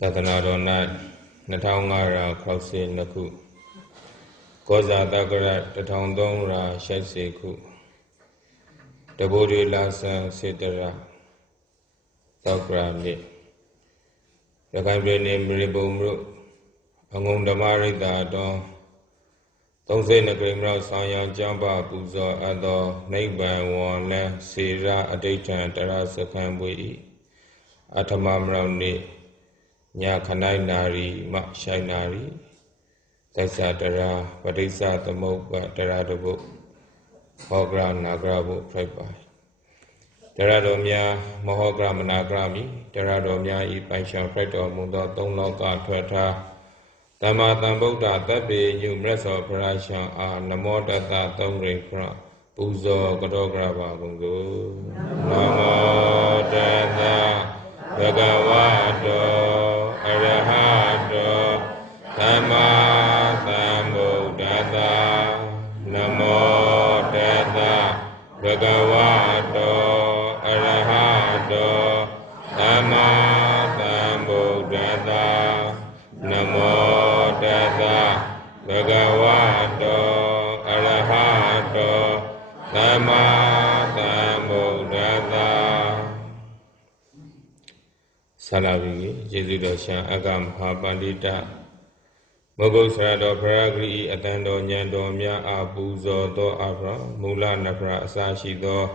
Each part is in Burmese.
Tatanadona Natangara Kausi Naku Koza Dagara Tatandongra Shasiku Taburi Lasa Sitara Takra Ni Yakambre Miribumru Angung Damari Dadon Tongse Nagrimra Sanya Jamba Puzo Ado Neighban Wan Sira Aditan Tarasa Kambui Atamamrani Nya Kanai Nari Mak Shai Nari Taisa Tara Padisa Tamok Taradabu Hogra Nagrabu Prepai Taradomia Mohogra Managrami Taradomia Ipaishan Preto Mundo Tonloka Tweta Tama Tambuddha Tabi Numreso Parashan Namo Tata Tongri Puzo Kadograba Bungu Namo Tata Bhagavato Arahato Tama Tambuddha Namo Tata Bhagavato Arahato Tama Tambuddha Namo Tata Bhagavato Arahato Tama Tambuddha Salavi Jesudo Shan Agam Habandita Mogo Sarado Paragri Atando Nyando Mya Abuzo Do Abra Mula Nabra Asashi Do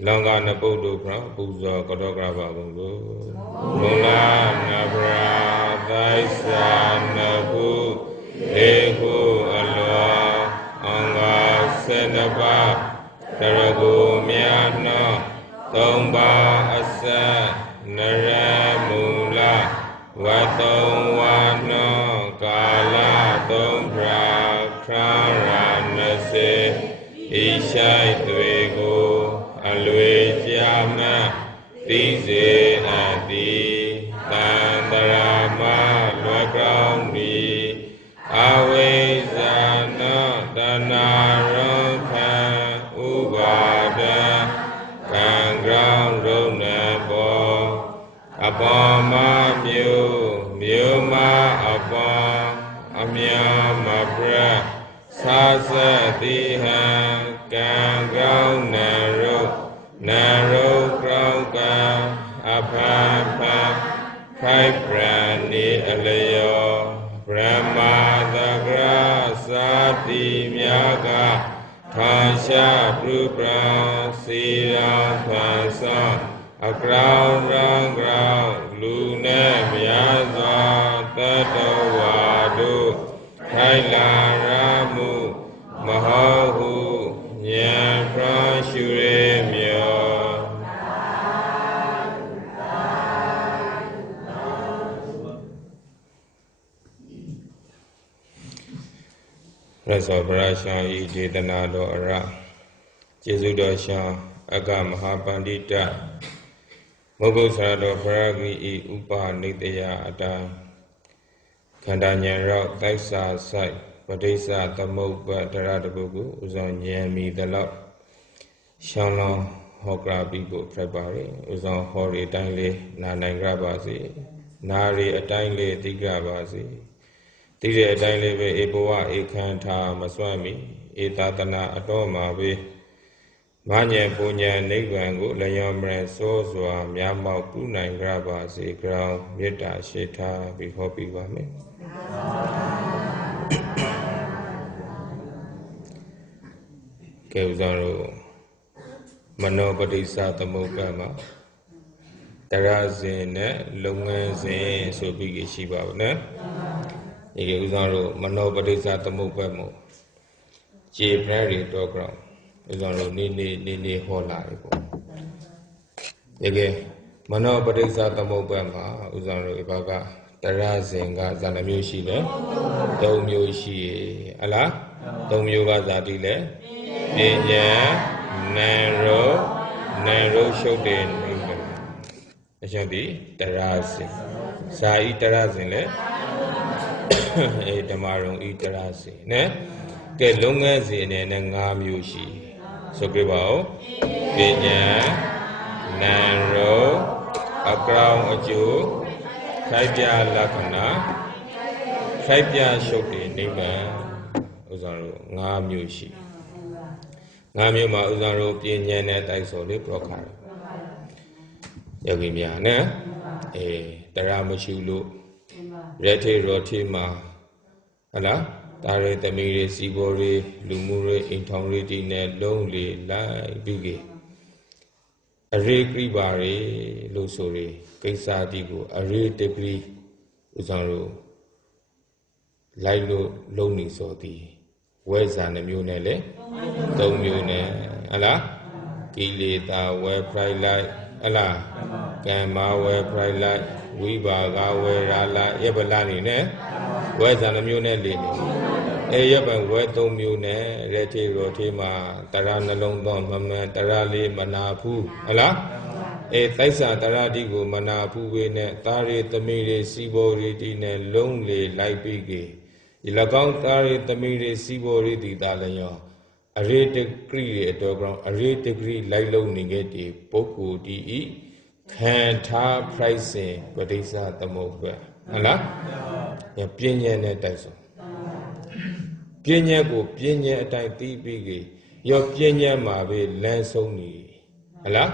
Longa Nabudu Pra Buzo Kodograba Bungu Mula Nabra Daisa Nabu Ehu Alwa Anga Senaba Tarago Myano Tomba Asa Naramula Watawano Kala Tombra Kraranase Ishai Twego Alwe Jama Tize Adi Tandarama Lwakramdi Awezana Danarampa Ubada Kangram Runabo Abama Myoma Abam Amyama Bra Sasa Diha Kangram Naro Krauka Apapa Prani Alayo Brahma Dagra Sati Myaga Tasha Prupra Sira Pasa A crown round ground, Lune Myaza Tatawadu, Kaila Ramu, Mahahu, Nyan Prashure Myo. Rasa Parashan Ijetanado Ara, Jesudo Shan, Aga Mahabandita. Mogo Sarado Paragi Upa Nitya Ada Kandanya Rao Taisa Sai Padesa Tamopa Taradabugu Uzon Yami the Lot Shalom Hokra Bibu Prabari Uzon Hori Tangle Nanang Grabasi Nari Atangle Tigrabasi Tigre Atangle Eboa Ekanta Maswami Etatana Atoma Be Manya Punya Nivangu Layamre Soswa Myama Punang Graba Se Ground Mita Sheta Bihopi Vame Kevzaro Mano Padisa Tamukama Tarazin Lungan Sobi Shiba Kevzaro Mano Padisa Tamukamo Che Prairie Dogram Uzano Nini Hola. Again, Mano Padisa Tamobama, Uzano Ibaga, Tarazinga, Zanamushi, Domyoshi, Allah, Domyoga Zadile, Pinya, Naro Shotin, Ashanti, Tarazin, Sai Tarazin, a Tamarong Itarazin, get long as in an Ngamushi. So Gribao, Pinya, Naro, a crown of Jew, ခိုက်ပြလက္ခဏာခိုက်ပြရှုပ်တဲ့နိဗ္ဗာန်ဥစ္စာတို့၅မျိုးရှိ၅မျိုးမှာဥစ္စာတို့ပြင်းညံတဲ့တိုက်ဆိုလေးပြောခါယောဂီများနဲ့တရားမရှိလို့ရက်ထေရောထေမှာဟလားတာရသမီးတွေစီဘောတွေလူမှုတွေအိမ်ထောင်တွေဒီနဲ့လုံးလေလိုက်ပြီးကြအရေကိပါတွေလို့ဆိုရကိစ္စဒီကိုအရေတဂရီဥစ္စာတို့လိုက်လို့လုံးနေစောသည်ဝဲဇာနှမျိုးနဲ့လေ၃မျိုးနဲ့ဟလားကိလေသာဝဲဖရိုက်လိုက်ဟလားကမ္မဝဲဖရိုက်လိုက်ဝိပါကဝဲရာလိုက်ရပလာနေနဲ့ဝဲဇာနှမျိုးနဲ့လေနေရပံဝဲ၃မျိုးနဲ့ရထေရောထေမှာတရနှလုံးသောမမှန်တရလေးမနာဘူးဟလားတိုက်စာတရတိကိုမနာဘူးဝေနဲ့သားရီသမီးရီစီဘောရီဒီနဲ့လုံးလေလိုက်ပြီးကြဒီ၎င်းသားရီသမီးရီစီဘောရီဒီတာလည်းရောအရေတဂရီရဲ့အတွက်ကြောင့်အရေတဂရီလိုက်လုံးနေခဲ့တဲ့ပုဂ္ဂိုလ်ဒီဤခံထားဖရိုက်စင်ပဋိစ္စသမုပ္ပါဟုတ်လားပြင်းညံတဲ့တိုက်ဆိုပြင်းညံကိုပြင်းညံအတိုင်းတီးပြီးကြရောပြင်းညံမှာပဲလမ်းဆုံးနေဟလား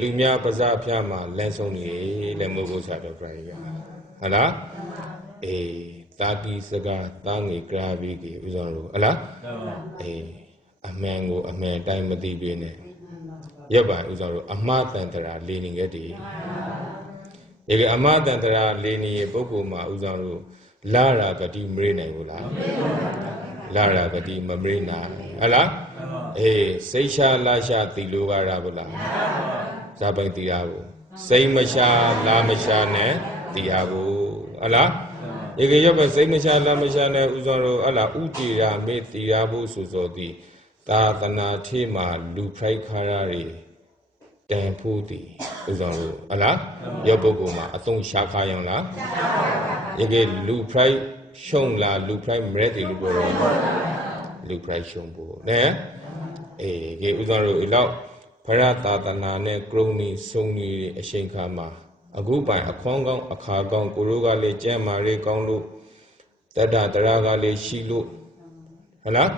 လူများပဇာဖျားမှာလမ်းဆုံးနေလည်းမို့ဖို့စားတော့ပြရဟလားတာတိစကားတာငေကြပြီးကြဥဆောင်လို့ဟလားအမှန်ကိုအမှန်တိုင်းမသိပြင်းနဲ့ရပ်ပါဥဆောင်လို့အမှားတန်တရာလေနေခဲ့တည်းဒီကအမှားတန်တရာလေနေပုဂ္ဂိုလ်မှာဥဆောင်လို့လာရာဂတိမရေနိုင်ဘူးလားလာရာဂတိမမရေနိုင်ဟလားစိတ်ရှာလာရှာတီလိုကရဘူးလားဇာပိုင်တရားကိုစိတ်မရှာလာမရှာနဲ့တရားကိုဟလားဒီကရပစိတ်မရှာလာမရှာနဲ့ဥဆောင်လို့ဟလားဥတီရာမေတရားဖို့ဆိုစောသည်သာသနာထေမှာလူဖိုက်ခါရတွေတန်ဖို့တည်ဥဆောင်လို့ဟလားရောပုဂ္ဂိုလ်မှာအသုံးရှာခါရောင်လားဒီကလူဖိုက်ရှုံလားလူဖိုက်မရက်တယ်လို့ပြောတယ်လူဖိုက်ရှုံဖို့နဲ့ဒီဥဆောင်လို့လောက်ဖရသာသနာနဲ့ကရုဏီစုံနေအရှိန်ခါမှာအခုပိုင်အခွန်ကောင်းအခါကောင်းကိုရိုးကလေးကျမ်းမာလေးကောင်းလို့တတ္တတရာကလေးရှိလို့ဟုတ်လား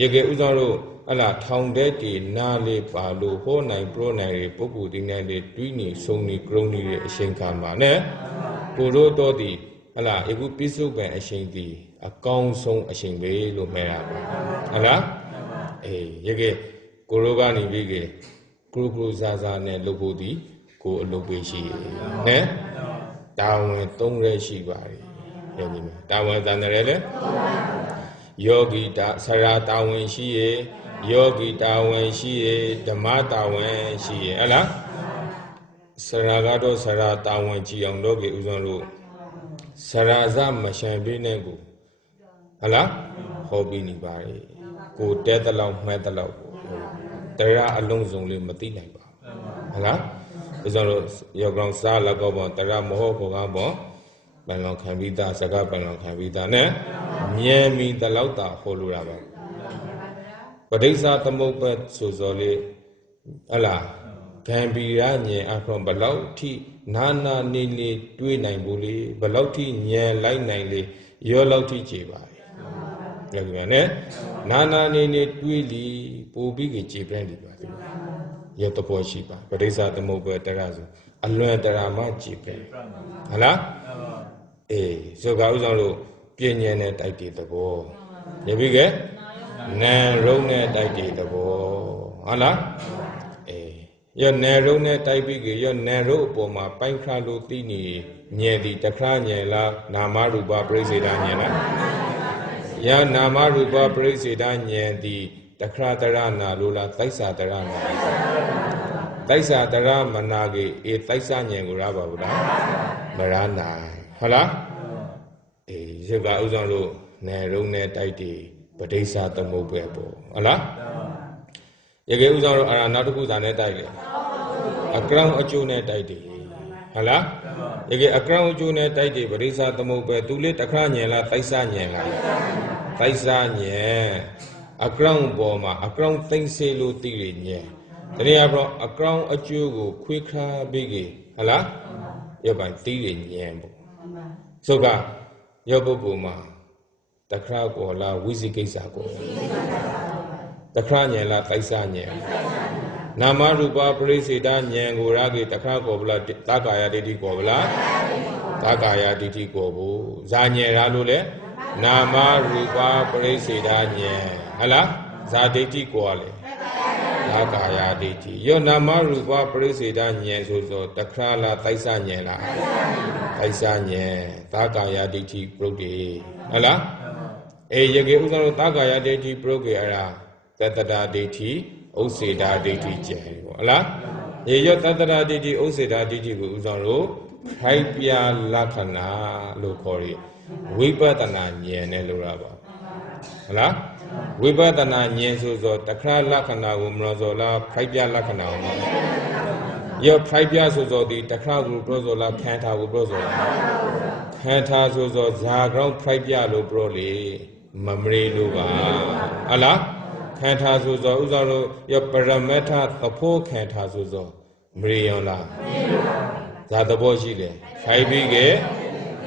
ရေကဥဆောင်လို့ဟလာထောင်တဲ့တီနာလေးပါလို့ဟောနိုင်ပြောနိုင်တဲ့ပုဂ္ဂိုလ်ဒီနဲ့လေးတွီးနေစုံနေကရုဏီရဲ့အရှိန်ခါမှာနဲ့ကိုရိုးတော်ဒီဟလာအခုပြစ္ဆုတ်ပံအရှိန်ဒီအကောင်းဆုံးအရှိန်ပဲလို့မှဲရပါဟုတ်လားရေကကိုရိုးကနေပြီးကကရုကရုဇာဇာနဲ့လုပ်ဖို့ဒီကိုအလုပ်ပေးရှိနဲ့တာဝန်၃ရဲရှိပါတယ်ယောဂီများတာဝန်သံတယ်လေယောဂီတာဆရာတာဝန်ရှိရေယောဂီတာဝန်ရှိရေဓမ္မတာဝန်ရှိရေဟလားဆရာကတော့ဆရာတာဝန်ကြည်အောင်လုပ်ကြဥစွမ်းလို့ဆရာဇမရှံပေးနေကိုဟလားဟောပြီးနေပါလေကိုတဲတလောက်မှဲတလောက်တရားအလုံးစုံလေးမသိနိုင်ပါဟုတ်လားဥစ္စာတို့ယောကောင်စားလောက်ပေါ့တရားမဟုတ်ဘောကပေါ့ပန်လောင်ခံပြီးသားစကားပန်လောင်ခံပြီးသားနဲ့ဉာဏ်မီတလောက်တာဟောလို့ရပါပဋိစ္စသမုပ္ပါဆိုစောလေးဟလားဂံဘီရဉာဏ်အဖောဘလောက်ထိနာနာနေနေတွေးနိုင်ဘူးလေဘလောက်ထိဉာဏ်လိုက်နိုင်လေရောလောက်ထိကြည်ပါတယ်ကြည့်ပါနဲ့နာနာနေနေတွေးလီပို့ပြီးကြည်ပြန့်လီပါရောတပေါ်ရှိပါပဋိစ္စသမုပ္ပါတရားဆိုအလွန်တရာမှကြည်ပြန့်ဟလားဆိုကဥဆောင်လို့ပြဉ္ဉဏ်နဲ့တိုက်တည်သဘောရပြီကဲနံရုံနဲ့တိုက်တည်သဘောဟုတ်လားရောနံရုံနဲ့တိုက်ပြီးကရောနံရုံအပေါ်မှာပိုင်းခါလို့သိနေဉာဏ်ဒီတခါဉာဏ်လားနာမရူပပရိစ္ဆေဒဉာဏ်လားယနာမရူပပရိစ္ဆေဒဉာဏ်ဒီတခါတရနာလို့လားတိုက်စာတရနာတိုက်စာတရမနာကြီးတိုက်စာဉာဏ်ကိုရပါဘူးလားမရနိုင်ဟုတ်လားရကဥဆောင်လို့နယ်ရုံနဲ့တိုက်တည်ပဋိစ္စသမုပ္ပါပေါ့ဟုတ်လားရကဥဆောင်လို့နောက်တစ်ခုသာနဲ့တိုက်လေအကရောင်အကျိုးနဲ့တိုက်တည်ဟုတ်လားရကအကရောင်အကျိုးနဲ့တိုက်တည်ပဋိစ္စသမုပ္ပါသူလေးတခါညင်လားတိုက်စာညင်လားတိုက်စာညင်အကရောင်ပေါ်မှာအကရောင်သိမ့်စေလို့သိရညင်တနည်းအားဖြင့်အကရောင်အကျိုးကိုခွေးခါပြီးကြီးဟုတ်လား要不然地里年不，所以要不过嘛，特克过啦，威士忌啥过，特克年啦，第三年，那么如果不是谁的年过那个特克过不啦，大家也得过不啦，大家也得过不，啥年然后嘞，那么如果不是谁的年，好啦，啥得过嘞。大家呀，地地，要那么如果不是谁的年说说，特克啦，第三年啦，第三年，大家呀，地地不给，好啦，哎，一个乌上大家呀，地地不给啦，特特哒地地，乌谁哒地地讲，好啦，也要特特哒地地，乌谁哒地地个乌上路，海边拉看那路可以，尾巴的那年的路啦吧，好啦。ဝိပဿနာဉာဏ်ဆိုတခါလက္ခဏာကိုမလို့ဆိုလားဖိုက်ပြလက္ခဏာကိုရောဖိုက်ပြဆိုဒီတခါကိုပြောဆိုလားခံထားကိုပြောဆိုလားခံထားဆိုဇာကောင်းဖိုက်ပြလို့ပြောလေမမရီလို့ပါဟလားခံထားဆိုဥစ္စာတို့ရောပရမတ္ထသဖို့ခံထားဆိုမရီရောလားဇာသဘောရှိတယ်ဖိုက်ပြီးက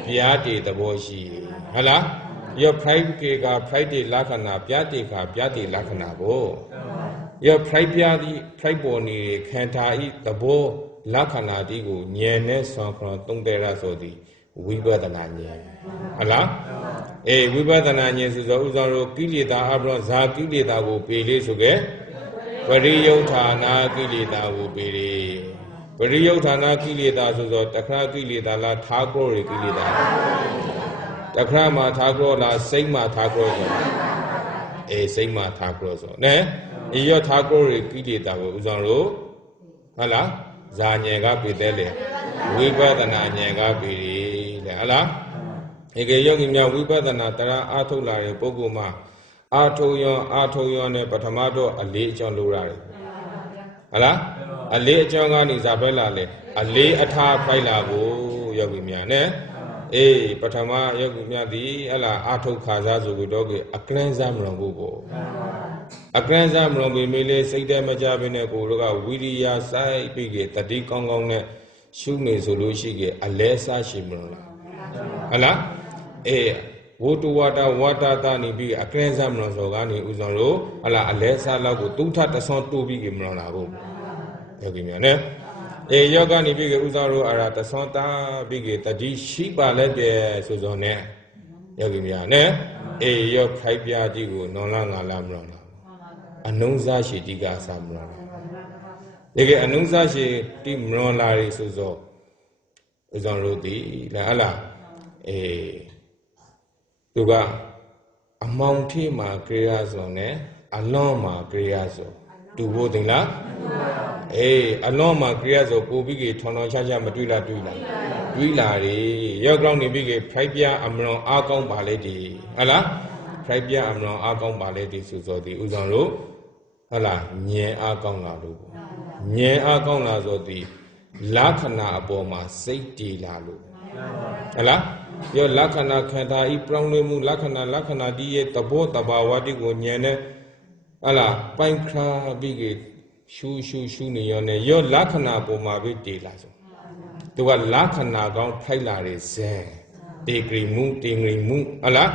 ပြားတည်သဘောရှိဟလားယောဖိုက်ကေကဖိုက်တေလက္ခဏာပြတေကပြတေလက္ခဏာကိုယောဖိုက်ပြသည်ဖိုက်ပေါ်နေခန္ဓာဤသဘောလက္ခဏာဒီကိုဉာဏ်နဲ့ဆွမ်းခေါ်သုံးတယ်ရဆိုသည်ဝိပဿနာဉာဏ်ဟလားအေးဝိပဿနာဉာဏ်ဆိုဥစ္စာတို့ကိလေသာအပရောဇာကိလေသာကိုပေလေးဆိုခဲ့ပရိယုဌာနာကိလေသာကိုပေလေးပရိယုဌာနာကိလေသာဆိုတခါကိလေသာလားထာကောရကိလေသာတခါမှာထာကောလားစိတ်မှာထာကောဆိုအေးစိတ်မှာထာကောဆိုနဲဒီရောထာကောရကိလေသာကိုဥစ္စာတို့ဟုတ်လားဇာဉာဏ်ကပေတဲ့လေဝိပဿနာဉာဏ်ကပေတယ်လေဟုတ်လားဒီကယောဂီများဝိပဿနာတရားအားထုတ်လာတဲ့ပုဂ္ဂိုလ်မှာအားထုတ်ရောနဲ့ပထမတော့အလေးအကျင့်လိုရတယ်ဟုတ်လားအလေးအကျင့်ကနေဇာပဲလာလေအလေးအထားဖိုက်လာကိုယောဂီများနဲ့အေးပထမယောဂီများဒီဟလာအားထုတ်ခါစားဆိုတော့ကအကလန်းစားမလို့ပေါ့အကလန်းစားမလို့မိလေးစိတ်တဲမကြဘဲနဲ့ကိုတို့ကဝိရိယစိုက်ပြီးကတတိကောင်းကောင်းနဲ့ရှုနေဆိုလို့ရှိကအလဲစားရှိမလို့လားဟုတ်လားအေးဝတ္တဝါဒတာနေပြီးအကလန်းစားမလို့ဆိုကနေဥစွန်လို့ဟလာအလဲစားလောက်ကိုသူထတဆွန်တူပြီးကမလို့လားဟုတ်ယောဂီများနဲ့အေယောကနေပြီးကဥစားရောအရာတဆွန်တာပြီးကတတိရှိပါလက်တဲ့ဆိုစုံနဲ့ယောဂီများနဲ့အေယောခိုက်ပြားကြီးကိုနောင်လာငါလာမလို့လားအနုံစားရှိတိကအစာမလို့လားဒီကအနုံစားရှိတိမလို့လာရီဆိုစုံဥစားရောဒီလားဟလားအေသူကအမောင်ထိမှာကြရစုံနဲ့အလွန်မှာကြရစုံတူဖို့တင်လားအေးအလွန်မှာကြရစုံပို့ပြီးကထောင်ချမတွေးလားတွေးလာလေရောက်ကောင်းနေပြီးကဖိုက်ပြအမလွန်အားကောင်းပါလေဒီဟလားဖိုက်ပြအမလွန်အားကောင်းပါလေဒီဆိုစောဒီဥဆောင်လို့ဟလားဉာဏ်အားကောင်းလာလို့ဉာဏ်အားကောင်းလာဆိုဒီလက္ခဏာအပေါ်မှာစိတ်တည်လာလို့ဟလားယောလက္ခဏာခန္ဓာဤပြောင်းလဲမှုလက္ခဏာဒီရဲ့သဘောတဘာဝတိကိုဉာဏ်နဲ့ဟလာပိုင်ခါပြီးကရှူနေရောနဲ့ယောလက္ခဏာပေါ်မှာပဲတည်လာဆိုသူကလက္ခဏာကောင်းထိုက်လာတဲ့ဇန်တေဂရီမှုဟလာ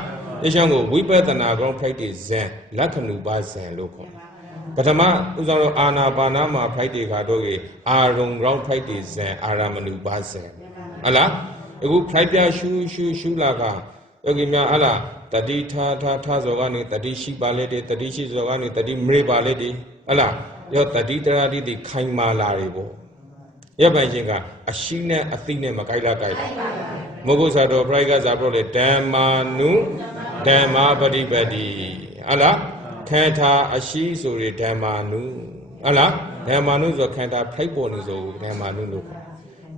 ဒီချောင်းကိုဝိပဿနာကောင်းဖိုက်တဲ့ဇန်လက္ခဏုပါဇန်လို့ခေါ်ပထမဥစ္စာတော့အာနာပါနာမှာဖိုက်တဲ့ခါတော့အာရုံကောင်းဖိုက်တဲ့ဇန်အာရမဏုပါဇန်ဟလာအခုဖိုက်ပြရှူလာကယောဂီများဟလာတတိထားစောကနေတတိရှိပါလေတဲ့တတိရှိစောကနေတတိမရေပါလေတဲ့ဟလာယောတတိတရာတိတိခိုင်မာလာတွေပေါ့ရပ်ပိုင်ရှင်ကအရှိနဲ့အသိနဲ့မကိုက်လားကိုက်လားမဟုတ်စားတော့ပရိကစားပြောလေဓမ္မာနုဓမ္မာပฏิပတိဟလားခန္ဓာအရှိဆိုရဓမ္မာနုဟလားဓမ္မာနုဆိုခန္ဓာဖိုက်ပေါ်နေဆိုဓမ္မာနုလို့ခေါ်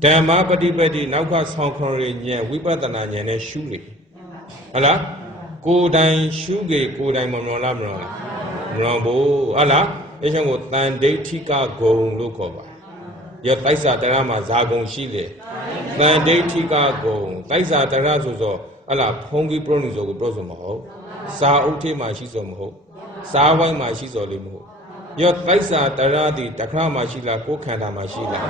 ဓမ္မာပฏิပတိနောက်ကဆောင်းခွန်ရဉာဏ်ဝိပဿနာဉာဏ်နဲ့ရှုလေဟလားကိုယ်တိုင်ရှုကေကိုယ်တိုင်မလွန်လားမလွန်ဘူးဟလားအဲကြောင့်ကိုတန်ဒိဋ္ဌိကဂုံလို့ခေါ်ပါယောတိုက်စာတရားမှာဇာဂုံရှိလေတန်ဒိဋ္ဌိကဂုံတိုက်စာတရားဆိုဟလားဖုံးကြီးပရောနိဆိုကိုပြောဆိုမဟုတ်စာအုပ်ထဲမှာရှိဆိုမဟုတ်စာဝိုင်းမှာရှိဆိုလေမဟုတ်ယောတိုက်စာတရားဒီတခါမှရှိလားကိုယ်ခန္ဓာမှာရှိလား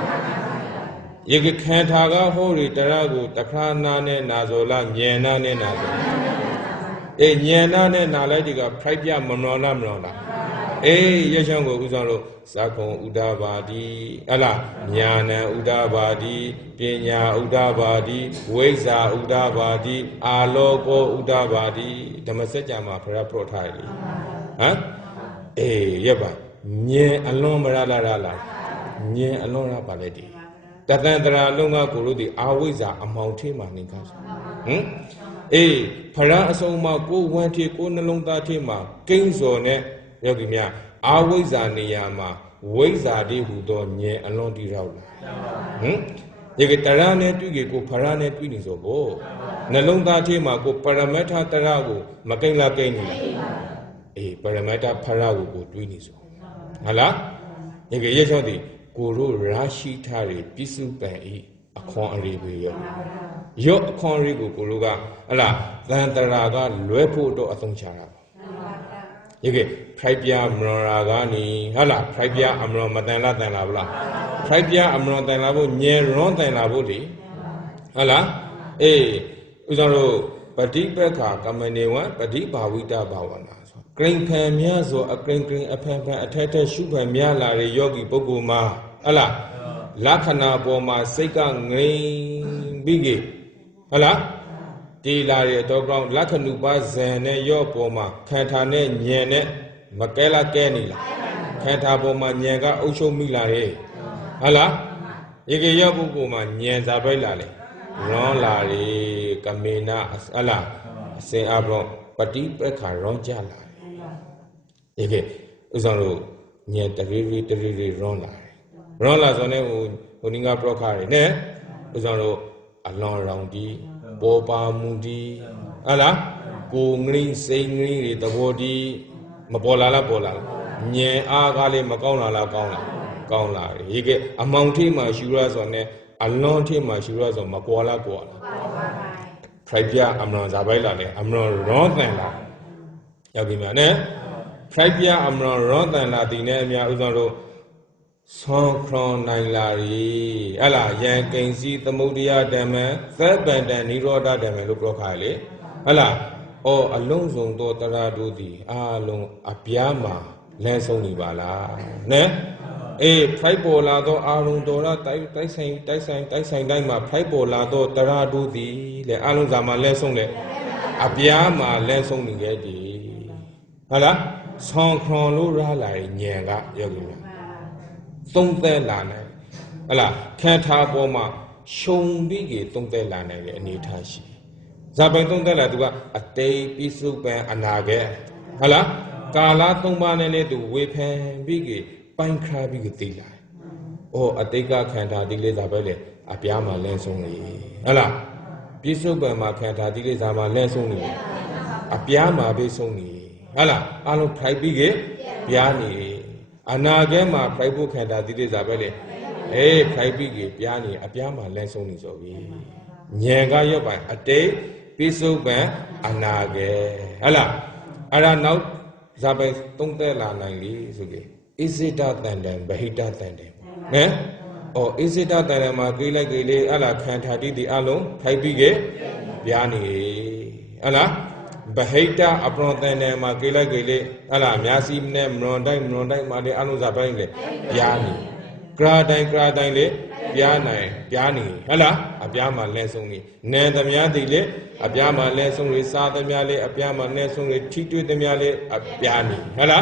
ယေကခံထာကဟောရီတရကိုတခါနာနဲ့နာဇောလာညံနာနဲ့နာဇောညံနာနဲ့နာလိုက်ဒီကဖိုက်ပြမနောလားမနောလားရချောင်းကိုဥဆောင်လို့သာကုံဥဒ္ဒဘာတိဟလားညာဏဥဒ္ဒဘာတိပညာဥဒ္ဒဘာတိဝိဇ္ဇာဥဒ္ဒဘာတိအာလောကောဥဒ္ဒဘာတိဓမ္မစကြာမှာဖရပရောထားတယ်ဟမ်ရက်ပါညင်အလွန်မရလာညင်အလွန်ရပါလေဒီတသန္တရာလုံးကကိုလို့ဒီအာဝိဇ္ဇာအမောင်ထေးမှာနေကားဆိုဖရအစုံမှာကိုဝမ်းထေးကိုနှလုံးသားထေးမှာကိန်းစော်နဲ့ယောဂီများအာဝိဇ္ဇာနေရာမှာဝိဇ္ဇာတိဟူသောညင်အလွန်တိရောက်လာဒီကတရနဲ့တွေ့ကြကိုဖရနဲ့တွေ့နေဆိုဖို့နှလုံးသားထဲမှာကိုပရမတ္ထတရကိုမကိန်းလားကိန်းနေလားပရမတ္ထဖရကိုတွေ့နေဆိုဟုတ်လားဒီကရချောင်းဒီကိုတို့ရရှိထားတဲ့ပြစ္စုပန်ဤအခွန်အရေးပဲရော့အခွန်အရေးကိုတို့ကဟလားသံတရာကလွဲဖို့တော့အသုံးချတာယေကေဖိုက်ပြမရောရာကနေဟုတ်လားဖိုက်ပြအမရောမတန်လားဗလားဖိုက်ပြအမရောတန်လားဖို့ညေရွန်းတန်လားဖို့လေဟုတ်လားဥစ္စာတို့ပฏิပက္ခကမနေဝံပฏิဘာဝိတဘာဝနာဆိုဂရိန်ဖန်များဆိုအဂရိန်ဂရိန်အဖန်ဖန်အထက်ထက်ရှုဖန်များလာတဲ့ယောဂီပုဂ္ဂိုလ်မှာဟုတ်လားလက္ခဏာပေါ်မှာစိတ်ကငြိမ်ပြီးကြဟုတ်လားတီလာရဲ့တော့ကောင်းလက္ခဏုပါဇံနဲ့ရော့ပေါ်မှာခံထားနဲ့ညံနဲ့မကဲလားကဲနေလားခံထားပေါ်မှာညံကအုပ်ချုပ်မိလာတယ်ဟုတ်လားရေကရော့ပုဂ္ဂိုလ်မှာညံစားပိုက်လာလေရွန်လာလေကမေနာဟုတ်လားအစင်အဘောပฏิပက္ခရွန်ကြလာရေကဥစ္စာတို့ညံတရီရွန်လာဆိုနေဟိုနင်းကပရောခါရနဲ့ဥစ္စာတို့အလွန်ရောင်ဒီပေါ်ပါမူဒီဟလားကိုငရိစိန်ငရိတွေသဘောဒီမပေါ်လာလားပေါ်လာလားညံအားကားလေးမကောင်းလားကောင်းလားရေကအမောင်ထိမှရှူရဆိုနဲ့အလွန်ထိမှရှူရဆိုမကွာလားဖိုက်ပြအမလွန်ဇာပိုက်လာနဲ့အမလွန်ရောတန်လာရောက်ပြီများနဲ့ဖိုက်ပြအမလွန်ရောတန်လာဒီနဲ့အများဥစ္စာတို့ဆောင်းခရွန်နိုင်လာရီဟလာယံကိဉ္စီသမုဒ္ဒယဓမ္မသဗ္ဗန္တနိရောဓဓမ္မလို့ပြောခါလေဟလာအလုံးစုံသောတရားတို့သည်အာလုံးအပြားမှာလမ်းဆုံးနေပါလားနဲဖိုက်ပေါ်လာသောအာလုံးတော်ရတိုက်ဆိုင်တိုင်းမှာဖိုက်ပေါ်လာသောတရားတို့သည်လေအာလုံးစာမှာလမ်းဆုံးလေအပြားမှာလမ်းဆုံးနေခဲ့သည်ဟလာဆောင်းခရွန်လို့ရလာညံကယောဂီများသုံးသက်လာနိုင်ဟလားခံထားပေါ်မှာရှုံပြီးကြီးသုံးသက်လာနိုင်တဲ့အနေထားရှိဇာပိုင်သုံးသက်လာသူကအတိတ်ပိစုပန်အနာဂတ်ဟလားကာလသုံးပါးနဲ့လည်းသူဝေဖန်ပြီးကြီးပိုင်းခါပြီးကြီးသိလာအတိတ်ကခံထားဒီလေးဇာပိုင်လေအပြားမှာလဲဆုံးလေဟလားပိစုပန်မှာခံထားဒီလေးဇာမှာလဲဆုံးနေအပြားမှာပဲဆုံးနေဟလားအလုံးထိုက်ပြီးကြီးပြားနေအနာဂတ်မှာဖိုက်ဖို့ခံတာတိတိစားပဲလေဖိုက်ပြီးကြီးပြားနေအပြားမှာလမ်းဆုံးနေဆိုပြီညံကရောက်ပိုင်အတိတ်ပိစုပန်အနာဂတ်ဟလားအဲ့ဒါနောက်ဇာပိုင်သုံးသက်လာနိုင်လေဆိုကြဣဇိတတန်တံဗဟိတတန်တံနဲဣဇိတတန်တံမှာတွေးလိုက်ကြလေဟလားခံထားတိတိအလုံးဖိုက်ပြီးကြီးပြားနေဟလားဗဟိတအပရောတန်တယ်မှာကိလိုက်ကိလေဟလာအများစီနဲ့မွန်တိုင်းမှာလေအလုံးစားပိုင်းလေပြားနေကရာတိုင်းလေပြားနေဟလာအပြားမှာလဲဆုံးနေနန်သမားတိလေအပြားမှာလဲဆုံးနေစားသမားလေအပြားမှာလဲဆုံးနေထိတွေ့သမားလေအပြားနေဟလာ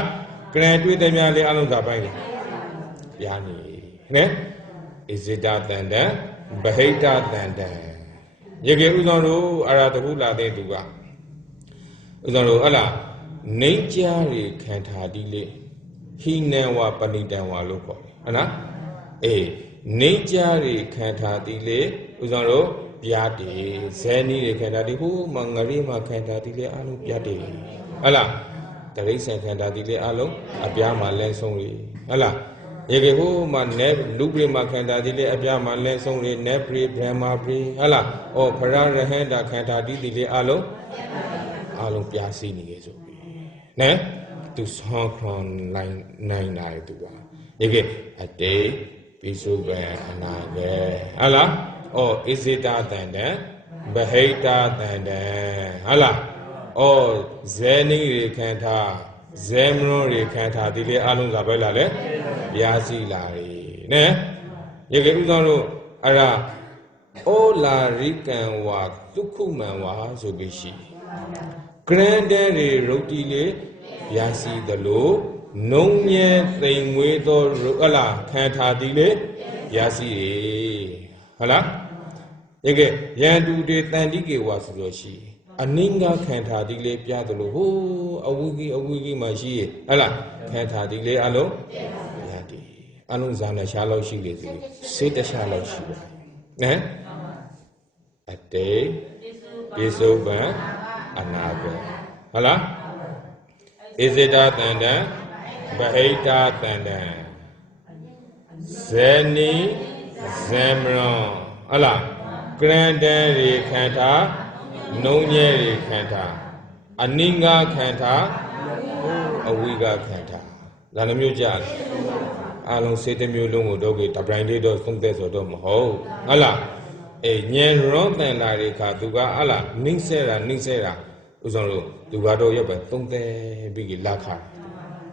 ကရန်တွေ့သမားလေအလုံးစားပိုင်းလေပြားနေနဲ့ဣဇိတတန်တံဗဟိတတန်တံရေကေဥဆောင်တို့အရာတခုလာတဲ့သူကဥစ္စာတို့ဟလားနေကြရီခံထားဒီလေဟိနံဝပဏိတံဝလို့ခေါ်တယ်ဟုတ်လားနေကြရီခံထားဒီလေဥစ္စာတို့ပြားတယ်ဇဲနီးတွေခံထားဒီဟိုမငရီမှာခံထားဒီလေအလုံးပြားတယ်ဟုတ်လားတရိစ္ဆာန်ခံထားဒီလေအလုံးအပြားမှာလဲဆုံးလေဟုတ်လားရေကေဟိုမှာနဲလူပရိမှာခံထားဒီလေအပြားမှာလဲဆုံးလေနဲပရိဗြဟ္မာပရိဟုတ်လားဖရရဟန္တာခံထားဒီလေအလုံးပြားစီနေရဆိုပြီနဲသူဆောင်းခွန်နိုင်လာတယ်သူကရေကေအတေပ Pisuban Anage. Allah, oh, Isita Tanda, Bahita Tanda, Allah, oh, Zeni Kanta, Zemro Kanta, Dili Alun Zabella, Yasi Lari, ne? You get Ara, oh, La Rican wa, Tukuman wa, so be she. Granddaddy Rotile, Yasi the low. No yet thing with or can't hardly Yasi Hala Ege Yandu de Tandiki was Roshi. A ninga can't hardly piadolo, oh, a wiggy machi, Allah can't hardly allo Yadi Anuzana shallow she lazy, sit a shallow she. Eh? A day is over another. Hala is it that and then? Bahita Tanda Zeni Zemron Allah Granddaddy Kanta Nonye Kanta Aninga Kanta Awiga Kanta Lanamuja Along Satan Mulungo Dogi Tabrandi dos Fundes or Domo Allah a Nyan Rontan Larika Duga Allah Ningsera Uzano Dugado Yaba Tunte Bigi Laka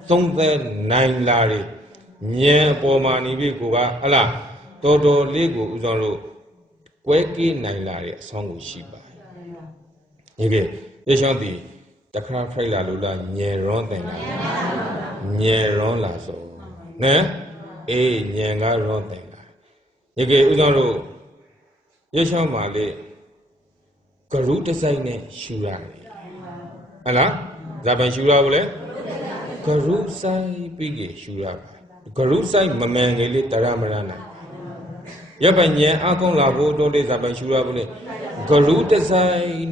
Something 9 Larry, Nya Pomani Bikuga, Allah, Toto Ligu Uzano, Quaki 9 Larry, song with Shiba. Again, Yashanti, the crab trailer Lula, Nyeron than Nyeron Lasso. Ne? A Nyanga Ron than Again, Uzano, Yashan Male, Garuta Sine, Shurari. Allah, Zaban Shura. Garusai Pigi Shura. Garusai Mamangeli Taramarana. Yabanya Akon Lavo don't is about Shura. Garuta Sai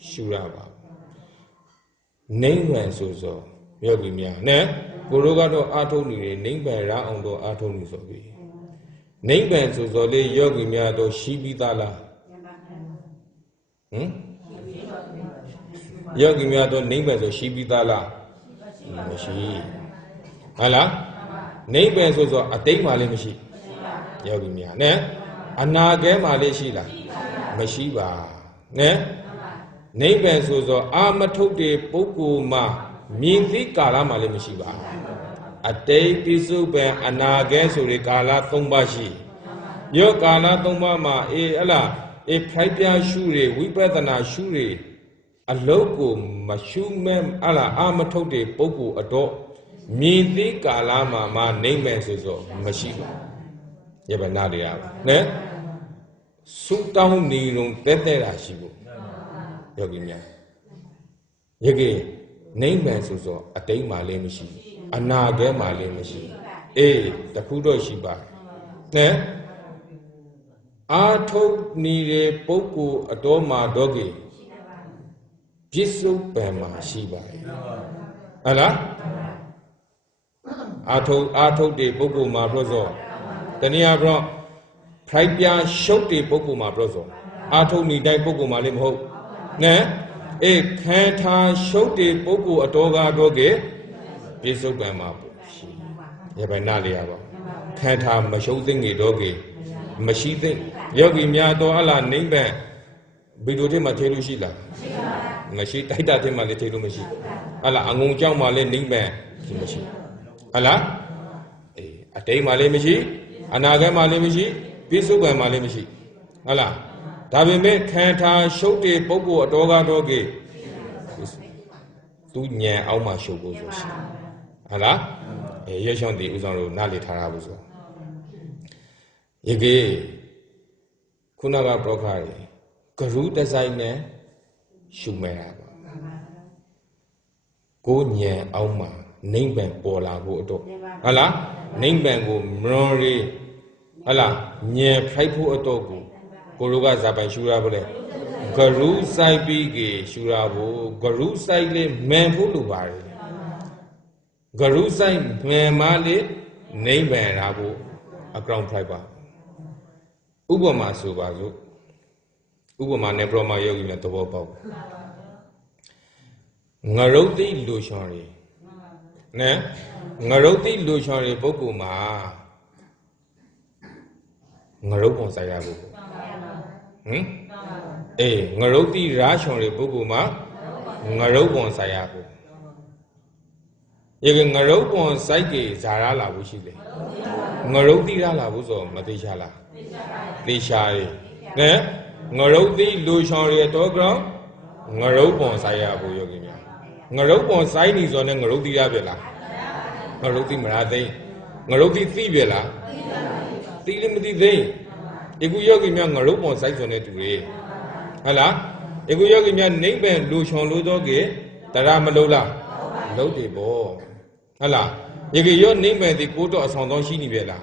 Shuraba. Name when so. Yogimia. Ne? Gorogado Atoni, name by Raondo Atoni Sobi. Name when so Yogimia do Shibitala. Yogimia do name as a Shibitala. Mashi. Allah, neighbors also a day Mali Mashi. Yogimia, ne? Anage Malishila. Mashiba, ne? Neighbors also Amatote Poku Ma, Minti Kala Mali Mashiba. A day Pisu Ben Anage Surikala Thumbashi. Yokana Thumbama, Allah, a Pripia Shuri, Wipatana Shuri. A local Mashumem ala Amatote Poku Ado Midi Kalama ma name as Mashiba Yabanadia. Ne? Sultan Nilum Tetera Shibu Yogimia Yagi name as a day Male Mashi, a Naga Male Mashi. The Kudo Shiba. Ne? I told Nire Poku Adoma Dogi. Jisu Bama Shiba. Allah I told the Bogu ma brozo. Tania bro Pripia showed the Bogu ma brozo. I told me that Bogu ma lim ho. Ne? A can't show the Bogu Adoga doge. Jisu Bama Yabanaliaba. Can't have Mashothing a doge. Mashithing. Yogi Miato Allah name ban. Bidote Matelu Shila. Mashi Taita Malete Mashi. Allah Angung Jam Male Ningman, Mashi. Allah a day Male Mashi, Anaga Male Mashi, Pisuga Male Mashi. Allah Tabime Kanta Shote Pogo Adoga Doge Tunya Alma Shogo. Allah Yashon the Uzano Nali Tarabuzo. Yege Kunaga Brokari, Garu designer. Shumera Go near Alma, name bank Bola go. Allah, name bank go Mrori. Allah, near Pripo Otogo, Goroga Zaban Shurabole, Garu Sai Bigi, Shurabo, Garu Sai Manfulubari, Garu Sai Mamali, name band Rabo, a ground pripa. Ubama Subazu. Ubama Nebroma Yogi at the Wopo Naroti Lushari. Ne? Naroti Lushari Bokuma ngờ rốt còn sai ra bố ngờ rốt đi ra xong rồi bố mà ngờ rốt còn sai ra bố vậy ngờ rốt còn sai cái giả ra là bố xí lệ ngờ rốt đi ra là bố rồi mà đi xa là đi xa đi nè ngờ rốt đi lùi xong rồi tôi có ngờ rốt còn sai ra bố vậy kìa ngờ rốt còn sai đi rồi nên ngờ rốt đi ra về là ngờ rốt đi mà ra đây ngờ rốt đi về là đi lên mà đi đây iku yogi mya ngờ rốt còn sai rồi nên tụi đi hay là iku yogi mya nín bên lùi xong lùi đó kìa ta ra mà lâu là lâu thì bố hay là cái yo nín bên thì cố đó xong đó xí đi về là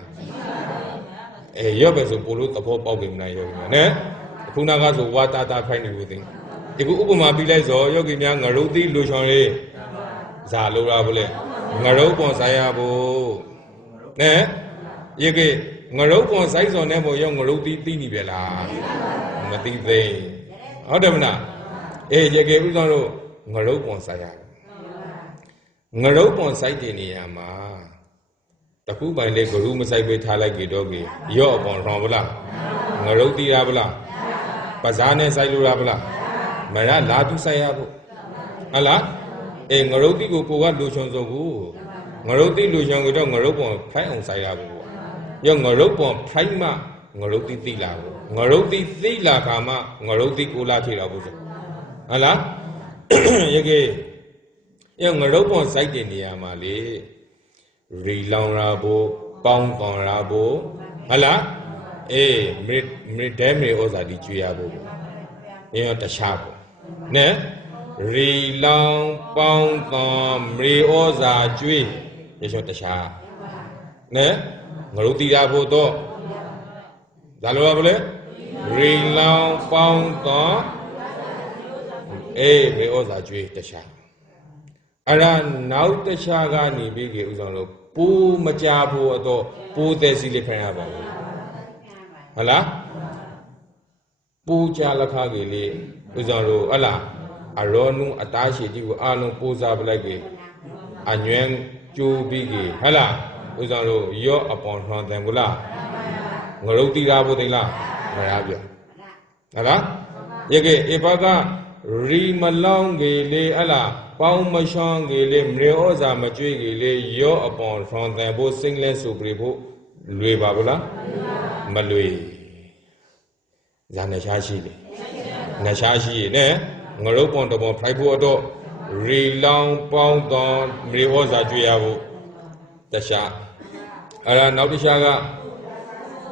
yo bây giờ bố lúc tập bao cái này yogi mya nè khu nào cái số ta khai này vô tình iku upu mà bị lại rồi yogi mya ngờ rốt đi lùi xong đi giả lâu ra bố lệ ngờ rốt còn sai à bố nè cái ngờ rốt còn sai rồi nè bố yo ngờ rốt đi đi về là mà đi về ở đây mà cái bây giờ rồi ngờ rốt còn sai à ngờ rốt còn sai thì nè mà tập cú bài lệ guru mà sai về thay lại cái đó cái yo còn rong bố la ngờ rốt đi ra bố la bazaar này sai lâu ra bố la mà ra lá tu sai à bố à là ngờ rốt đi cô cái lùi xong rồi cô ngờ rốt đi lùi xong rồi đó ngờ rốt còn phải ông sai à bố yo ngờ rốt còn phải mà ngờ rốt đi là ngờ rốt đi là cả mà ngờ rốt đi cô la thì là bố rồi à là cái ngờ rốt còn sai thì nè mà lì rì long ra bố bong còn ra bố à là mệt đem mệt ở ra đi chơi à bố nhưng ta sao nè rì long bong còn mệt ở ra chơi nhưng ta sao nè ngờ rốt đi ra bố to giả lo bố lệ rì long bong còn mệt ở ra chơi ta sao ara nau ta cha ga ni bi ke usang lo pu ma cha pho ato pu te si le khan ya ba hala pu cha la kha ke le usang lo ala aro nu ata shi ji ko a long pu sa ba lai ke a nyuen chu bi ke hala usang lo yo apon hwan tan ko la ngaro ti ra bo tai la ma ra pya hala ye ke e ba ka ri ma long ke le ala bao mà sang cái lệ mày ở ra mà chơi cái lệ yo upon from the bo sing lên số bì bo lùi bà bố la mà lùi ra này xa xí nè ngờ đâu bọn tao bọn phải bo đó rì long bao đó mày ở ra chơi à bo ta xa à nào đi xa cả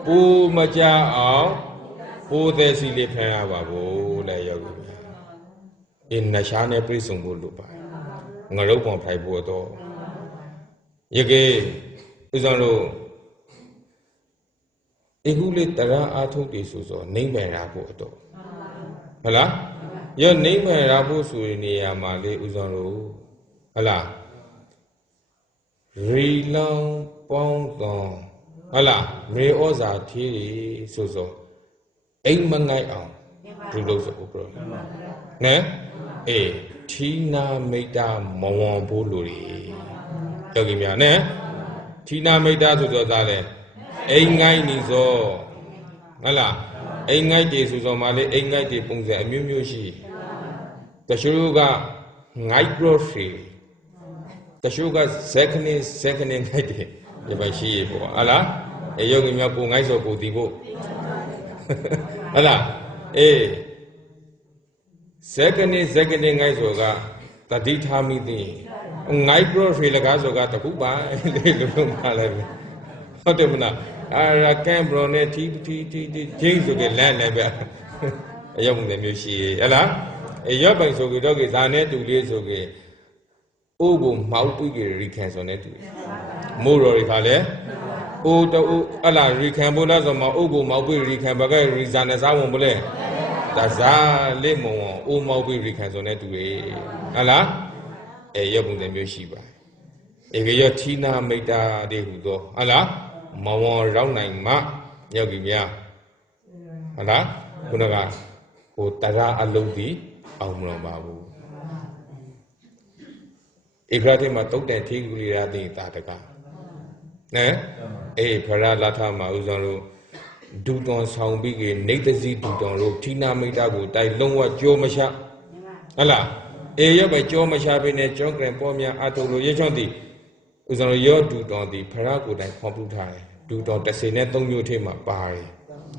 bu mà cha áo bu thế xí lệ phải à bà bo lại yêu in na xa này phải sống bo lụp ngờ đâu còn phải bùa to, vậy cái bây giờ rồi, iku le tara athung ke so so ning bai ra bùa to, hả la? Giờ ning bai ra bùa so ni ya ma le uzon ro, hả la? Ri long pong tong, hả la? Me oza thi so so, anh mang ngay ao, tu lo so bro, nè, Thina Meta Mawon Boluri. Yogi Mia, ne? Thina Meta to the Dale. Engai Nizo. Ala. Engai de Suzomale, Engai de Punza, Mumushi. The Shuga Nigro free. The sugar second in Haiti. If I see it. Ala. A yogi Mia Pungai go divo. Ala. Second ngay rồi cả, ta đi tham mi đi, ngay pro phi là cả rồi cả ta cũng ba, để luôn mà lại, có thể mà ra kem pro này thi chính rồi cái lên này vậy, giờ mình làm gì, là, giờ bằng số cái đó cái giá này tụ liên số cái, ô bùn máu bụi cái recant số này tụ, mua rồi phải đấy, ô đâu, là recant bữa đó rồi mà ô bùn máu bụi recant bao cái giá này sao không bữa ta ra lên mồm ô mau bị rì khăn rồi này tụi à là giờ cũng làm gì vậy cái giờ Thina Meta để hụt đó à là màu rau này mà giờ cái gì à là cái nào cái ta ra ăn lâu đi ông làm bao cái thì mà tốt đẹp thì cái ra thì ta được cả nè phải ra là tham mà uzang ဒူတော်ဆောင်ပြီးကနေတစီဒူတော်တို့ဌိနာမိတ်တာကိုတိုက်လုံးဝကြောမချဟလားအေရပဲကြောမချပဲနဲ့ကြောကံပေါ်များအထုလို့ရချောင်းတီဥစ္စာရောဒူတော်တီဖရာကိုတိုင်ခေါ်ပူထားတယ်ဒူတော်30နဲ့3မျိုးထဲမှာပါတယ်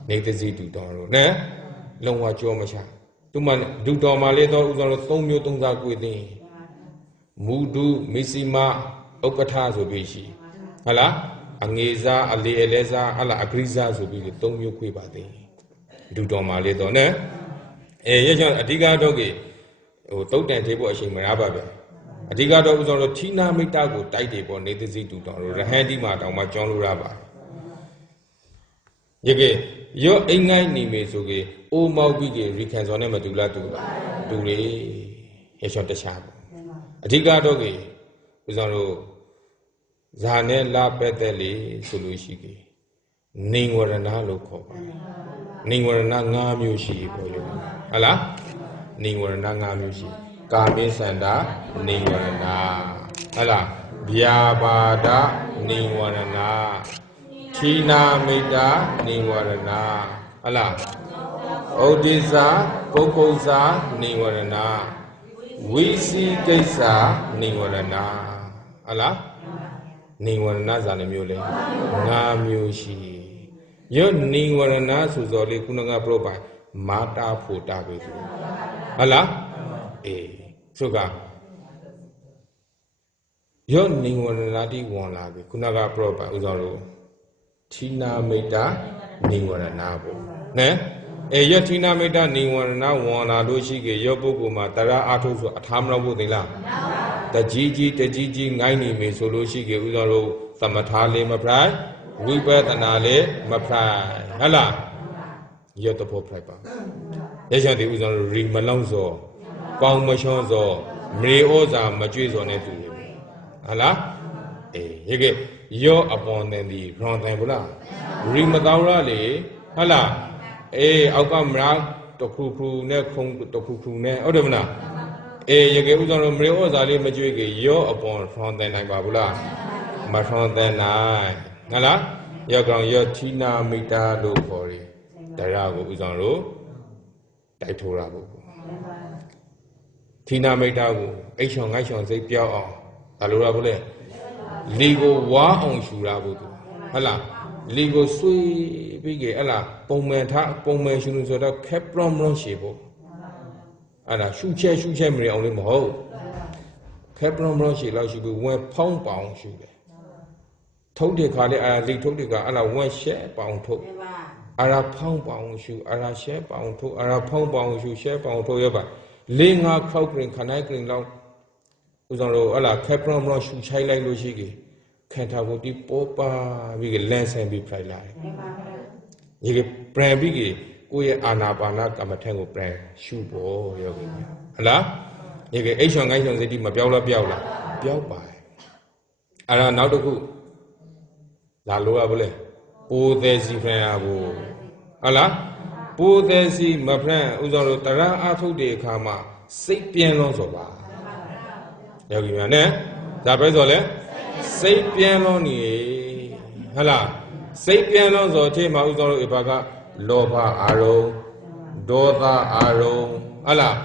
နေတစီဒူတော်တို့နဲ့လုံးဝကြောမချသူမှဒူတော်မှာလေတော့ဥစ္စာ3မျိုး3စားကိုသိမူဒုမစ္စည်းမဥက္ကဋ္ဌဆိုပြီးရှိဟလားအငေစားအလေအလဲစားဟလားအဂရိစားဆိုပြီး3မျိုးခွေးပါသေးဒူတော်မှာလေတော့နဲ့ရချောင်းအဓိကတော့ဟိုတုတ်တန်သေးဖို့အချိန်မရပါဗျအဓိကတော့ဥစ္စာတော့ဌိနာမိတ်တာကိုတိုက်တယ်ပေါ့နေသစီဒူတော်တို့ရဟန်းဒီမှာတောင်မှကြောင်းလို့ရပါရကဲရောအိမ်ငိုင်းနေမေဆိုကေအိုးမောက်ပြီးကေရီခံစောနဲ့မတူလားတူလေရချောင်းတခြားပေါ့အဓိကတော့ကေဥစ္စာတို့ဇာနဲ့လာပဲ့တဲ့လေဆိုလို့ရှိကေနေဝရဏလို့ခေါ်ပါနေဝရဏ5မျိုးရှိပေါ့ရောဟလားနေဝရဏ5မျိုးရှိကာမိစန္ဒနေဝရဏဟလားဗျာပါဒနေဝရဏဌိနာမိတ်တာနေဝရဏဟလားဩဒိစာပုဂ္ဂုဇာနေဝရဏဝိစီကိစ္စနေဝရဏဟလားနေဝရဏဇာနှမျိုးလေ5မျိုးရှိယောနေဝရဏဆိုစောလေခုနကပြောပါမာတာဖို့တာပဲဆိုဟုတ်လားဆိုကယောနေဝရဏတိဝန်လာပြီခုနကပြောပါဥစ္စာလို့ဌိနာမိတ်တာနေဝရဏပေါ့နဲယောဌိနာမိတ်တာနေဝရဏဝန်လာလို့ရှိကေယောပုဂ္ဂိုလ်မှာတရာအာထုဆိုအထာမလို့ဖို့သိလားတကြီးငိုင်းနေပြီဆိုလို့ရှိကေဥစ္စာလို့သမထာလေးမဖရိုက်ဝိပဿနာလေးမဖရိုက်ဟလားယောတဖို့ဖရိုက်ပါရချောင်းဒီဥစ္စာလို့ရီမလောင်းစောကောင်းမချောစောမေဩဇာမကျွေးစောနဲ့တူတယ်ဟလားရကဲယောအပေါ်တဲ့ဒီရွန်တယ်ဘလားရီမတော်ရလေဟလားအောက်ကမရာတခုနဲ့ခုံတခုနဲ့ဟုတ်တယ်မလားရကဲဥစ္စာလို့မေဩဇာလေးမကျွေးကေယောအပေါ်ရွန်တယ်နိုင်ပါဘူးလားမထွန်တဲ့နိုင်ဟလားယောကောင်ယောဌိနာမိတ်တာလို့ခေါ်တယ်တရားကိုဥဆောင်လို့တိုက်ထိုးတာပေါ့ဌိနာမိတ်တာကိုအိတ်ချောင်ငိုက်ချောင်စိတ်ပြောင်းအောင်ဒါလိုရဘူးလေလီကိုဝါအောင်ရှူတာပေါ့ဟလားလီကိုဆွေးပြီးကြဟလားပုံမှန်ရှူလို့ဆိုတော့ ခက်ပရောမလို့ရှိပေါ့အဲ့ဒါရှူချက်မရအောင်လေမဟုတ်ခက်ပရောမလို့ရှိလောက်ရှူပြီးဝင်ဖောင်းပေါအောင်ရှူတယ်ထုတ်တဲ့ခါလေးလိထုတ်တဲ့ခါအဲ့လားဝက်ရှဲပေါင်ထုတ်အရာဖောင်းပေါင်ရှူအရာရှဲပေါင်ထုတ်အရာဖောင်းပေါင်ရှူရှဲပေါင်ထုတ်ရပါ၄-၅ခေါက်ကရင်ခနိုင်ကရင်လောက်ဥစ္စာတော့အဲ့လားခက်ပရောမလို့ရှူချိုက်လိုက်လို့ရှိကေခံထားဖို့ဒီပေါ်ပါပြီးလန်ဆန်ပြီးဖိုင်လာတယ်ဒီကပရန်ပြီးကိုယ့်ရဲ့အာနာပါနာကမ္မထံကိုပရန်ရှုဖို့ယောဂီများဟလားဒီကအိတ်ချောင်ငိုင်းချောင်စိတ်ဒီမပြောင်းလားပြောင်းပါတယ်အဲ့ဒါနောက်တစ်ခုလာလို့ရဘူးလေပိုးသေးစီဖရန်ရဘူးဟုတ်လားပိုးသေးစီမဖရန်ဥစ္စာတို့တရအထုတ်တဲ့အခါမှာစိတ်ပြင်းလုံးဆိုပါယောဂီများနဲ့ဒါပဲဆိုလဲစိတ်ပြင်းလုံးနေဟုတ်လားစိတ်ပြင်းလုံးဆိုအချိန်မှာဥစ္စာတို့ဘာကလောဘအာရုံဒေါသအာရုံဟုတ်လား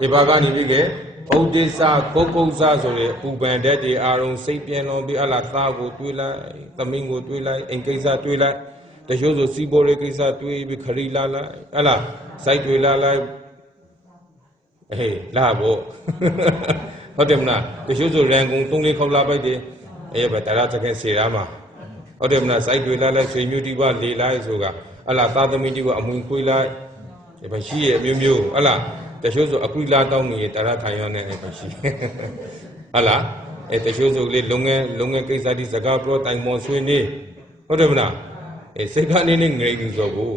ဒီဘာကနေပြီးကဩဒိစ္စကုက္ကုဇဆိုတဲ့ဥပန်တဲ့ဒီအာရုံစိတ်ပြင်းလုံးပြီးဟလားသားကိုတွေးလိုက်သမင်းကိုတွေးလိုက်အိမ်ကိစ္စတွေးလိုက်တချို့ဆိုစီဘောရေးကိစ္စတွေးပြီးခရီလာလိုက်ဟလားစိုက်တွေးလာလိုက်လာဖို့ဟုတ်တယ်မလားတချို့ဆိုရန်ကုန်3-4ခေါက်လာပိုက်တယ်ပဲတရားစကဲစေရမှာဟုတ်တယ်မလားစိုက်တွေးလာလိုက်ဆွေမျိုးတိဘလေလိုက်ဆိုကဟလားသားသမီးတိဘအမွင်ခွေးလိုက်ပဲရှိရဲ့မျိုးဟလားတချို့ဆိုအခုလာတောင်းနေတရားထိုင်ရတဲ့ပဲရှိဟလားတချို့ဆိုလေလုံငယ်ကိစ္စဒီစကားပြောတိုင်မော်ဆွေးနေဟုတ်တယ်မလားစိတ်ကနေငြိမ်နေဆိုကို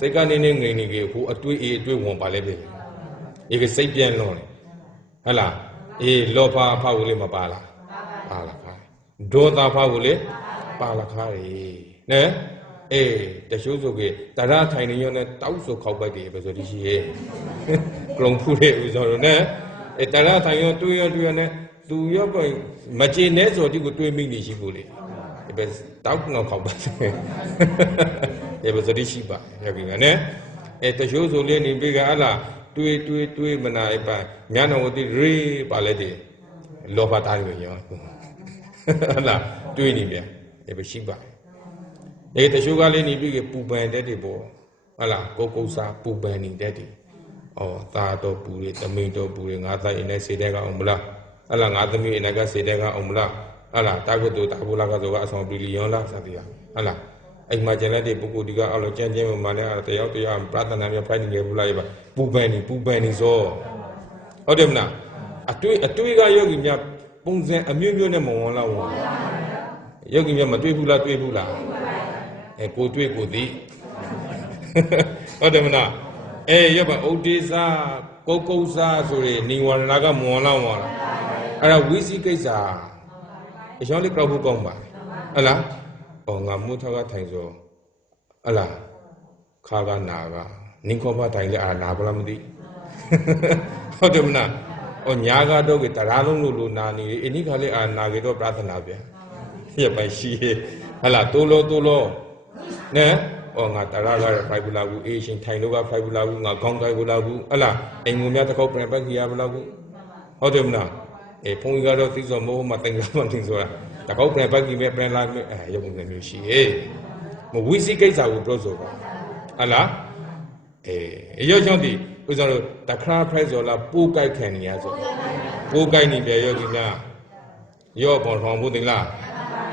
စိတ်ကနေငြိမ်နေကေဟိုအတွေ့ဝင်ပါလဲပဲဒီကစိတ်ပြန်လုံးလေဟလားလောဘဖောက်ကိုလေမပါလားပါလားခါဒေါသဖောက်ကိုလေပါလားခါနဲတချို့ဆိုကေတရားထိုင်နေရတဲ့တောက်ဆိုခောက်ပိုက်တယ်ပဲဆိုဒီရှိရဲ့ကလုံဖူးတဲ့ဥစ္စာတော့နဲတရားထိုင်ရတွေ့ရနဲ့သူရောပဲမကျေနဲဆိုဒီကိုတွေးမိနေရှိဘူးလေပဲတောက်တော့ခောက်ပါ ये बस रिशी बा योगी ने तो शो सोले निबी का अला तुए बनाए पा म्यान होती रे पाले दे लोपा तारी में यो अला तुए निबी ये बस शिबा ये तो शो गाले निबी के पुबैन दे बो अला कोसा पुबैन दे और तातो पूरे तमीतो पूरे गाता इन्हें सीधेगा उमला अला गातमी इन्हें का सीधेगा उमला अला ताको तो ताबुला का जोगा असम बिलियन ला साथिया अला एक मजले दे बुकु दिगा अलो चेंजे में माने आते याव तो याव प्रार्थना में फाइटिंग के बुलाई बा पुबैनी सो और ना अतुई का योगी म्या पुंसे अम्यूम्यो ने मोला वो योगी म्या मतुई बुला को तुई को दी और ना ये बा ओडिसा कोकोसा सोरे निवारना का मोला वाला अरे विसी कैसा इशाले प्रभु कौंबा अला और मुझे का थाइजो अला खागा नागा निकोबा थाइले आ नाबला मुदी और ना और न्यागा तो के तरालों लुलु नानी इन्हीं खाले आ नागे तो प्रार्थना पे ये पैसी है अला तो लो ने और ना तरागा फाइव लागू एशियन थाइलो का फाइव लागू ना गंगा को लागू अला इंगुमिया तक ऊपर पर किया लागू और ना ए पोंगा तो तीसो मोह मतंगा मंटिंग सोरा तक ऊपर पर किया पर लाग में ये बुंदे म्यूशी है मो विसी कैसा वो प्रोजो अला ये जोंदी उधर तखरा प्राइस वाला पूकाई खेनिया जो पूकाई नहीं पे यो किना यो पौन रंग बुदिंगला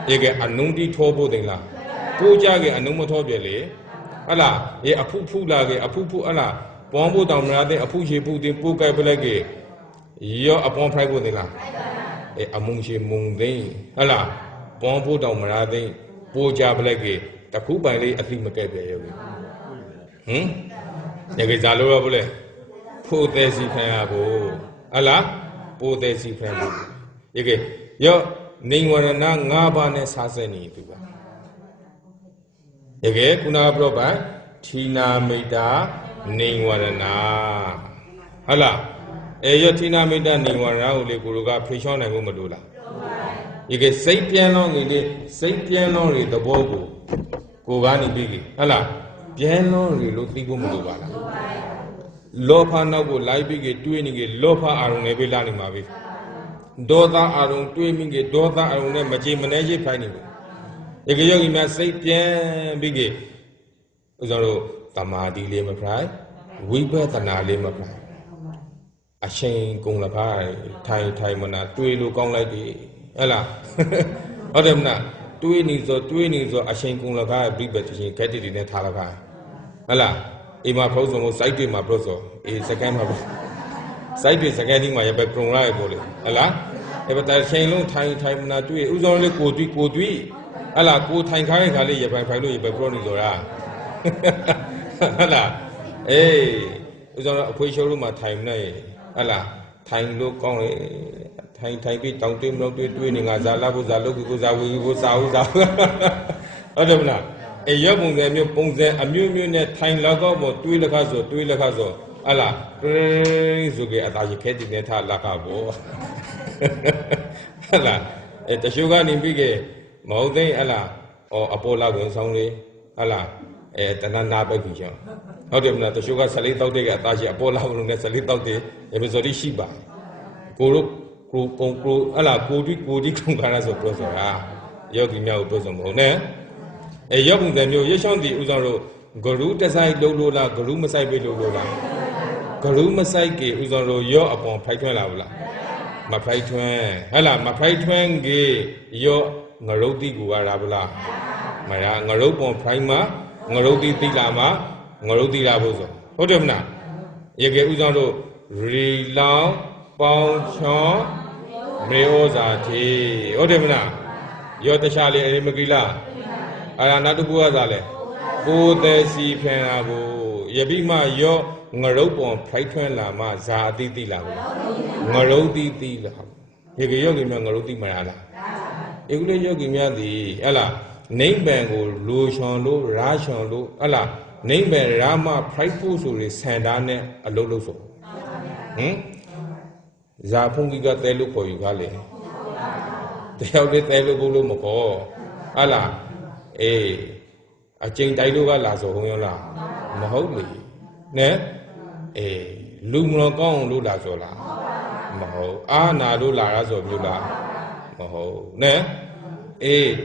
ये के अनुंडी ठो बुदिंगला पूजा के अनुम ठो बेले अला ये अफू लागे अफू अला पौन बुदाम राते अफू ये बुदिंग पूकाई बेले के यो अपौन प्राइस बुदिंगला ये अमुंग से मुंगदे अला पौन बुदाम राते पूजा बेले के तखु पहले अति मके पे यो ये के जालो बोले पोते सी फैया बो अला पोते सी फैया ये के यो नहीं वरना गाबा ने सासे नहीं तू बा ये के कुना प्रो बा ठीना मिटा नहीं वरना अला ए यो ठीना मिटा नहीं वरना उले गुरु का फिशों ने को मडूला ये के सही प्यानो रे दबो को गानी बिगी अला प्यानो रे लोती को मडूला लोफा ना को लाइबी के ट्वेनी के लोफा आरुं ने भी लाने मावी दोता आरुं ट्वेमी के दोता आरुं ने मचे मने ये फाइनी को एक योगी में सही प्यान भी के उधरो तमादी ले में फ्राई वीपे तना ले में फ्राई अशें कुंग लफाई थाई मना ट्वे लो कौन लाई दी अला और ना ट्वेनी जो अशें कुंग लफाई बीबे चीज़ कहती थी ने था लफाई अला इमा प्रोसो मो साइड में प्रोसो ये सेकंड में साइड में सेकंड में ये पे प्रोग्राम है बोले अला ये बता शेंगलों थाई मना ट्वे उधर ले कोतुई अला को थाई खाले ये पे फाइलो ये पे प्रोनी जोरा अला उधर कोई शोरू में थाई में अला थाई लोग कौन थाई भी ताऊं लोग ट्वे निगा जाला को जाऊ अरे ना ए यो पुंगे अम्यू ने थाई लगाओ मो ट्वे लगा जो अला जुगे अता ये खेती ने था लगा बो अला ए तशुगा निबी के मौदे अला और अपोला गुन सांगे अला ए तना ना पे खियो और ना तशुगा सली तौते के अता ये अपोला गुन ने सली तौते ये में जोरी शिबा को अला कोडी कुंगारा जो प्रोसरा यो किम्या प्रोसो मो ने ए यो बुंदे म्यो ये शांति उजारो गरु तसाई लोला गरु मसाई पे लोला गरु मसाई के उजारो यो अपॉन फाइटन ला बोला म फाइटन हला म फाइटन के यो ngरोती गुवारा बोला मरा ngरो पॉन फाइ मा ngरोती तिला मा ngरोती ला बोसो होदे ना ये के उजारो रिलाओ पाउं छो मेओजा थी होदे ना यो तशाले ए मकीला अरा ना तो बुआ जाले पोते सी फेना बो ये भी मा यो ngरो पॉन फाइटन ला मा जाती तिला ngरोती तिला ये के यो के मैं ngरोती मरा ला एगुले यो के मैं दी अला नहीं बैं को लोशन लो राशन लो अला नहीं बैं रामा फाइटू सोरे सेंडा ने अलो सो जाफुंगी का तेलु कोई गाले तेल तेलु बोलो मको अला အကျင့်တိုက်လို့ကလာဆိုဟုတ်ရောလားမဟုတ်လေနဲလူမတော်ကောင်းလို့လာဆိုလားမဟုတ်အာနာလို့လာရဆိုမျိုးလားမဟုတ်နဲ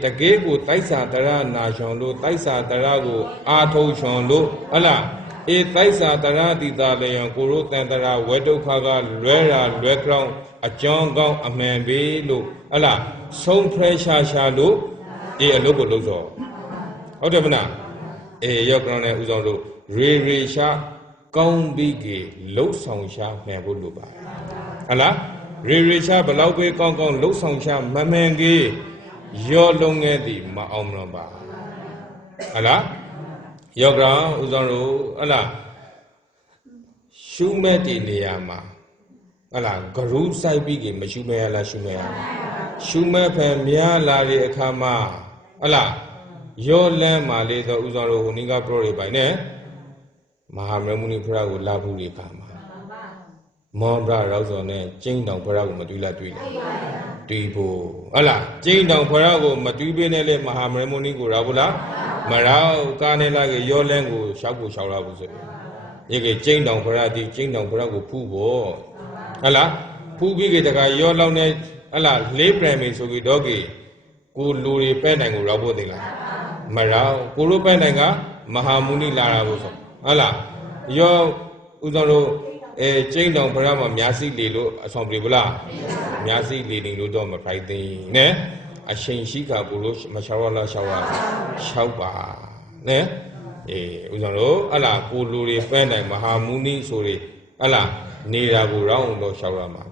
တကယ်ကိုတိုက်စာတရနာရှောင်လို့တိုက်စာတရကိုအာထုံရှောင်လို့ဟလားတိုက်စာတရတိတာလျံကိုရိုတန်တရာဝဲဒုက္ခကလွဲရာလွဲကြောင်းအကြောင်းကောင်းအမှန်ပဲလို့ဟလားဆုံးဖဲရှာလို့အလုပ်ကိုလုပ်စောဟုတ်တယ်မလားရောက်ကြောင်းနဲ့ဥဆောင်လို့ရေရှာကောင်းပြီးကလှုပ်ဆောင်ရှာမှန်ဖို့လိုပါတယ်ဟလားရေရှာဘလောက်ပဲကောင်းလှုပ်ဆောင်ရှာမမှန်ကြီးရောလုံးငယ်သည်မအောင်မလို့ပါဟလားရောက်ကြောင်းဥဆောင်လို့ဟလားရှုမဲ့ဒီနေရာမှာဟလားဂရုစိုက်ပြီးကမရှုမဲ့ရလားရှုမဲ့ရလားရှုမဲ့ဖန်များလာတဲ့အခါမှာဟလားရောလန်းမာလေးသောဥဆောင်တို့ဟိုနိကပရောတွေပိုင်နဲ့မဟာမရမုနိဖရာကိုလာဘူးတွေခါမှာမောဘရရောက်စောနဲ့ကျင်းတောင်ဖရာကိုမတွေ့လားတွေ့ဖို့ဟလားကျင်းတောင်ဖရာကိုမတွေ့ပေးနဲ့လေမဟာမရမုနိကိုရောက်ဘူးလားမရောက်ကားနေလာကရောလန်းကိုရှောက်လာဘူးဆိုရေကကျင်းတောင်ဖရာဒီကျင်းတောင်ဖရာကိုဖူးဖို့ဟလားဖူးပြီးကတကရောလောက်နဲ့ဟလားလေးပရမီဆိုပြီးတော့ကိုလူတွေပဲ့နိုင်ကိုရောက်ဖို့သိလားမရောက်ကိုလိုပဲ့နိုင်ကမဟာမုနိလာတာကိုဆိုဟုတ်လားရောဥဆောင်တို့ကျင်းတောင်ဖရာမှာမြားစီလေလို့အဆောင်ပြေဗလားမြားစီလေနေလို့တော့မဖိုက်သိနဲ့အရှင်ရှိခါကိုလို့မရှောက်ရလားရှောက်ပါနဲ့ဥဆောင်တို့ဟလားကိုလူတွေပဲ့နိုင်မဟာမုနိဆိုတွေဟလားနေတာကိုရောင်းတော့ရှောက်ရမှာ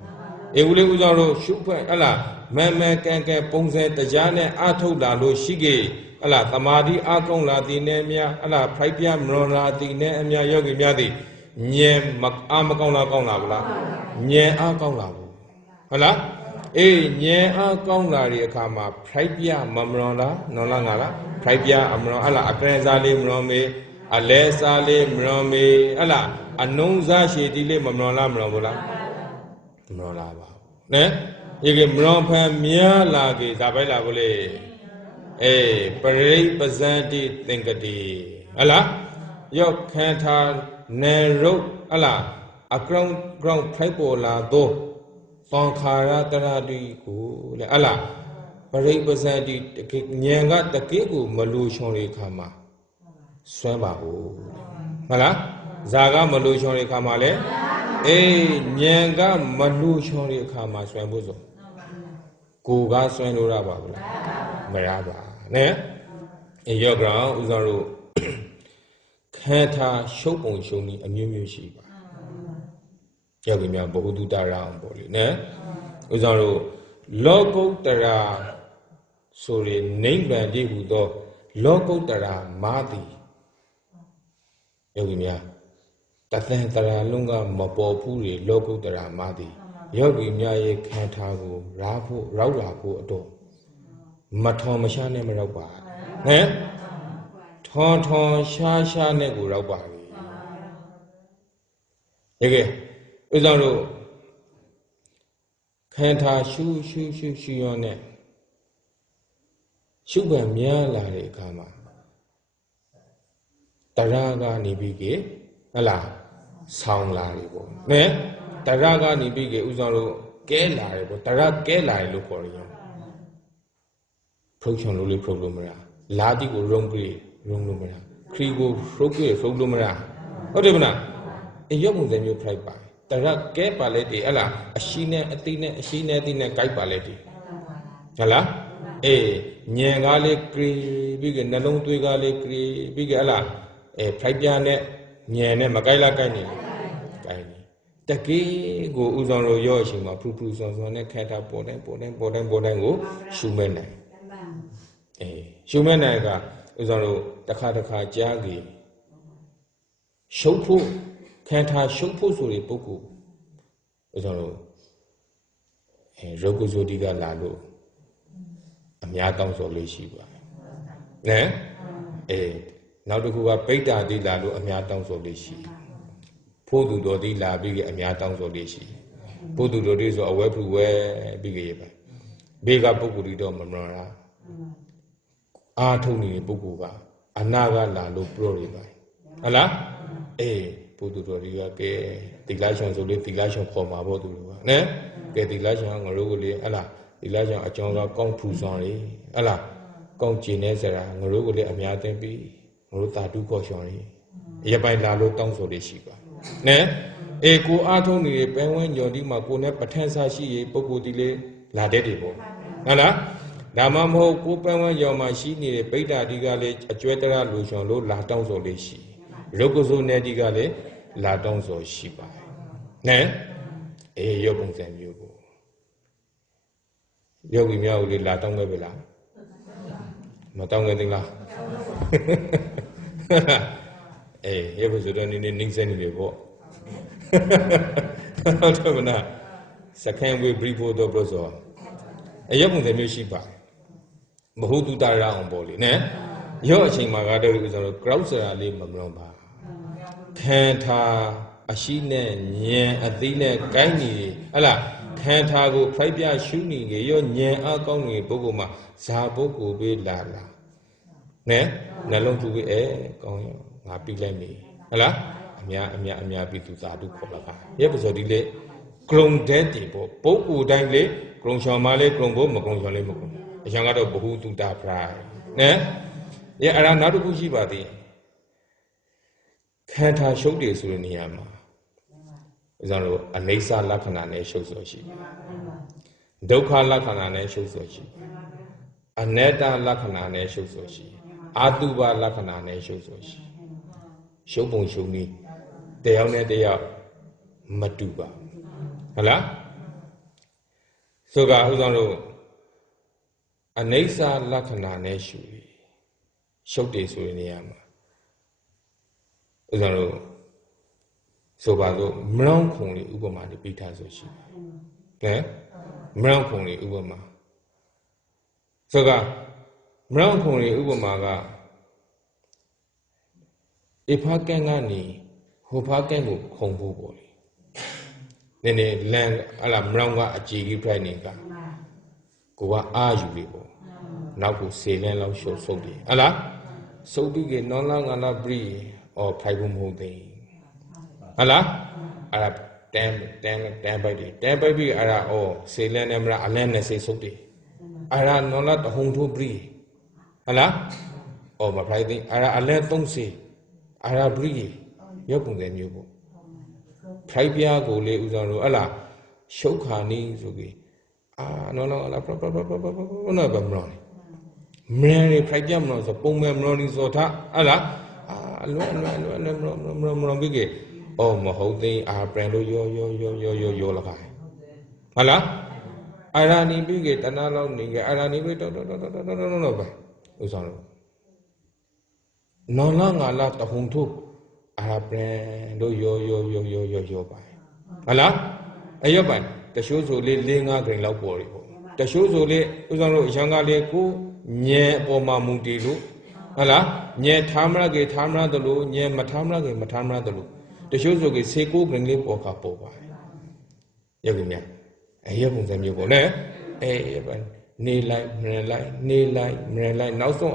ဦးလေးဥဆောင်တို့ရှုဖွက်ဟလားမဲကန်ပုံစံတရားနဲ့အထုတ်လာလို့ရှိခဲ့ဟလားသမာဓိအကောင်းလာသည်နဲ့မြဟလားဖိုက်ပြမလွန်လာသည်နဲ့အမြယောဂီများသည်ဉာဏ်မကောင်းလားကောင်းလာဗလားဉာဏ်အားကောင်းလာဘူးဟုတ်လားဉာဏ်အားကောင်းလာတဲ့အခါမှာဖိုက်ပြမလွန်လားနော်လားငါလားဖိုက်ပြအမလွန်ဟလားအပန်းစားလေးမလွန်မေအလဲစားလေးမလွန်မေဟလားအနုံစားရှည်တီးလေးမလွန်လားမလွန်ဘူးလားမလွန်လားပါနဲဒီကမလွန်ဖန်များလာကြီးဒါပဲလာဘူးလေပရိပဇန္တိသင်္ကတိဟလားယောခန္ဓာနေရုပ်ဟလားအကောင်ဖိုက်ပေါ်လာသောသံခါရတရတိကိုလေဟလားပရိပဇန္တိဉာဏ်ကတကယ့်ကိုမလူချွန်တဲ့ခါမှာစွမ်းပါဘူးဟုတ်လားဇာကမလူချွန်တဲ့ခါမှာလေဉာဏ်ကမလူချွန်တဲ့ခါမှာစွမ်းဖို့ဆိုကိုကစွမ်းလို့ရပါဘူးလားမရပါနဲ့ယောဂရောဥဆောင်တို့ခံထားရှုပ်ပုံရှုံနည်းအမျိုးရှိပါယောဂီများဘုဟုတုတရအောင်ပေါ့လေနဲ့ဥဆောင်တို့လောကုတ္တရာဆိုရနိဗ္ဗာန်တည်းဟူသောလောကုတ္တရာမာတိယောဂီများတသံတရာလုံးကမပေါ်ဘူးတွေလောကုတ္တရာမာတိယောဂီများရဲ့ခံထားကိုရောက်လာဖို့အတော့မထောင်မရှားနဲ့မရောက်ပါနဲ့ထောင်ရှားနဲ့ကိုရောက်ပါပြီရေကဥဆောင်တို့ခံထားရှူရောနဲ့ရှုပ်ပံများလာတဲ့အခါမှာတရာကနေပြီးကဟလားဆောင်းလာတယ်ပေါ့နဲ့တရာကနေပြီးကဥဆောင်တို့ကဲလာတယ်ပေါ့တရာကဲလာတယ်လို့ခေါ်ရင်ဖုတ်ချွန်လို့ဖုတ်လို့မရလာတိကိုရုံလို့မရခရီကိုဖုတ်လို့မရဟုတ်တယ်မလားရုပ်ပုံစံမျိုးဖိုက်ပါတရကဲပါလေတည်းဟလားအရှိနဲ့အတိနဲ့အရှိနဲ့အတိနဲ့ကြိုက်ပါလေတည်းဟလားညံကားလေးခရီပြီးကနှလုံးသွေးကားလေးခရီပြီးကဟလားဖိုက်ပြနဲ့ညံနဲ့မကြိုက်လားကြိုက်နေလေကြိုက်နေတကယ်ကိုဥဆောင်လို့ရောအချိန်မှာဖူးစွန်နဲ့ခဲတာပေါ်တိုင်းကိုရှုမဲ့နိုင်ရှုမဲ့နိုင်ကဥဆောင်တို့တစ်ခါကြားကြီးရှုပ်ဖို့ခံထားရှုပ်ဖို့ဆိုတဲ့ပုဂ္ဂိုလ်ဥဆောင်တို့ရောဂုဇိုတိကလာလို့အများတောင်းဆိုလေးရှိပါတယ်နောက်တစ်ခုကပိဋ္ဌာတိလာလို့အများတောင်းဆိုလေးရှိဖို့သူတော်တိလာပြီးအများတောင်းဆိုလေးရှိဖို့သူတော်တိဆိုအဝဲဖူဝဲပြီးကြရပါဘေးကပုဂ္ဂိုလ်တွေတော့မမလားအာထုံနေတဲ့ပုဂ္ဂိုလ်က Anaga la lo pro riba. Ala? Pudu ke dilation so le dilation koma bo tu ne ke dilation ngaro ko le ala dilation a chong ga kong phu son le ala kong chin ne sara ngaro ko le a mya tin pi ngaro ta tu ko shon le ya pai la lo tong so le shi ba ne ko a thong ni pe wan nyo di ma ko ne pathan sa shi ye pukko ti le la de de bo hala da ma mo ko pe wan yo ma shi ni le pitta di ga le a chwe tara lo shon lo la tong so le shi Roko so ne di ga le la tong so shi ba ne yo pung san myo ko yo gi mya ko le la tong be la ma tong ge ting la yo ko so do ni ni ning san ni be bo to ma na second way brief do bro so yo pung san myo shi baမဟုတ်တူတာရအောင်ပေါ့လေနဲရောအချိန်မှာကတော့ဆိုတော့ crowd ဆိုတာလေးမမလွန်ပါခံထားအရှိနဲ့ညံအသိနဲ့ကိုင်းနေဟလာခံထားကိုဖိုက်ပြရှုနေကြရောညံအကောင်းနေပုဂ္ဂိုလ်မှာဇာပုဂ္ဂိုလ်ပဲလာနဲနှလုံးထူပြီးကောင်းရောငါပြီးလိုက်ပြီဟလားအများပြီးသူသာဓုခေါ်လာပါရဲ့ပစောဒီလေကရုံတဲ့တီပေါ့ပုဂ္ဂိုလ်တိုင်းလေကရုံချော်မလေးကရုံဖို့မကရုံချော်လေးမကရုံအရင်ကတော့ဘ ഹു တုတာဖရိုင်နဲရဲ့အဲ့ဒါနောက်တစ်ခုရှိပါသေးခံထားရှုပ်တယ်ဆိုတဲ့နေရာမှာဥစ္စာတို့အနိစ္စလက္ခဏာနဲ့ရှုပ်ဆိုရှိဒုက္ခလက္ခဏာနဲ့ရှုပ်ဆိုရှိအနတ္တလက္ခဏာနဲ့ရှုပ်ဆိုရှိအာတုဘလက္ခဏာနဲ့ရှုပ်ဆိုရှိရှုပ်ပုံရှုပ်နည်းတရားနဲ့တရားမတူပါဟုတ်လားဆိုကဥစ္စာတို့အနိစ္စလက္ခဏာနဲ့ရှုတယ်ဆိုတဲ့နေရာမှာဥစ္စာတို့ဆိုပါတော့မလောင်းခုံလေးဥပမာလေးပြီးထားဆိုရှိတယ်မလောင်းခုံလေးဥပမာဆိုကမလောင်းခုံလေးဥပမာကအဖားကန်းကနေဟိုဖားကန်းကိုခုံဖို့ပေါ့လေနည်းလမ်းအလားမလောင်းကအကြည်ကြီးဖိုက်နေကကိုကအာယူလေးပေါ့နောက်ကိုစေလန်းလောက်ရှုပ်ဆုပ်တယ်ဟလားစုပ်ပြီးကနော်လာငါလာပရိဖိုက်ဖို့မဟုတ်သေးဟလားအဲ့ဒါတန်းပိုက်တယ်တန်းပိုက်ပြီးအဲ့ဒါစေလန်းနဲ့မလားအလန်းနဲ့စေဆုပ်တယ်အဲ့ဒါနော်လာတဟုံထိုးပရိဟလားမဖိုက်သေးအဲ့ဒါအလန်းသုံးစေအဲ့ဒါပရိရုပ်ပုံစံမျိုးပေါ့ဖိုက်ပြားကိုလေဥစားလို့အဲ့လားရှုပ်ခါနေဆိုပြီးနော်လာအလားနော်ဗမလို့မင်းရဖိုက်ပြမလို့ဆိုပုံမဲ့မလို့နေဆိုထားဟလားအလွန်မလို့ပြီးကမဟုတ်သေးပြန်လို့ရောလာခိုင်းဟလားအာရဏီပြီးကတဏှာလောက်နေကအာရဏီပြီးတော့ပဲဥဆောင်လို့နော်လာငါလာတဟုံထုပြန်လို့ရောပါဟလားရောပါတရှိုးဆိုလေး၄၅ဂိမ်လောက်ပေါ်ပြီပေါ့တရှိုးဆိုလေးဥဆောင်လို့ရံကလေးကိုညံအပေါ်မှာမူတည်လို့ဟလားညံထားမရကေထားမရတလို့ညံမထားမရကေမထားမရတလို့တချို့ဆိုကေစေကိုဂရင်လေးပေါ်ကပေါ်ပါတယ်ရုပ်ကြီးများရုပ်ပုံစံမျိုးပေါ့လေနေလိုက်မရလိုက်နေလိုက်မရလိုက်နောက်ဆုံး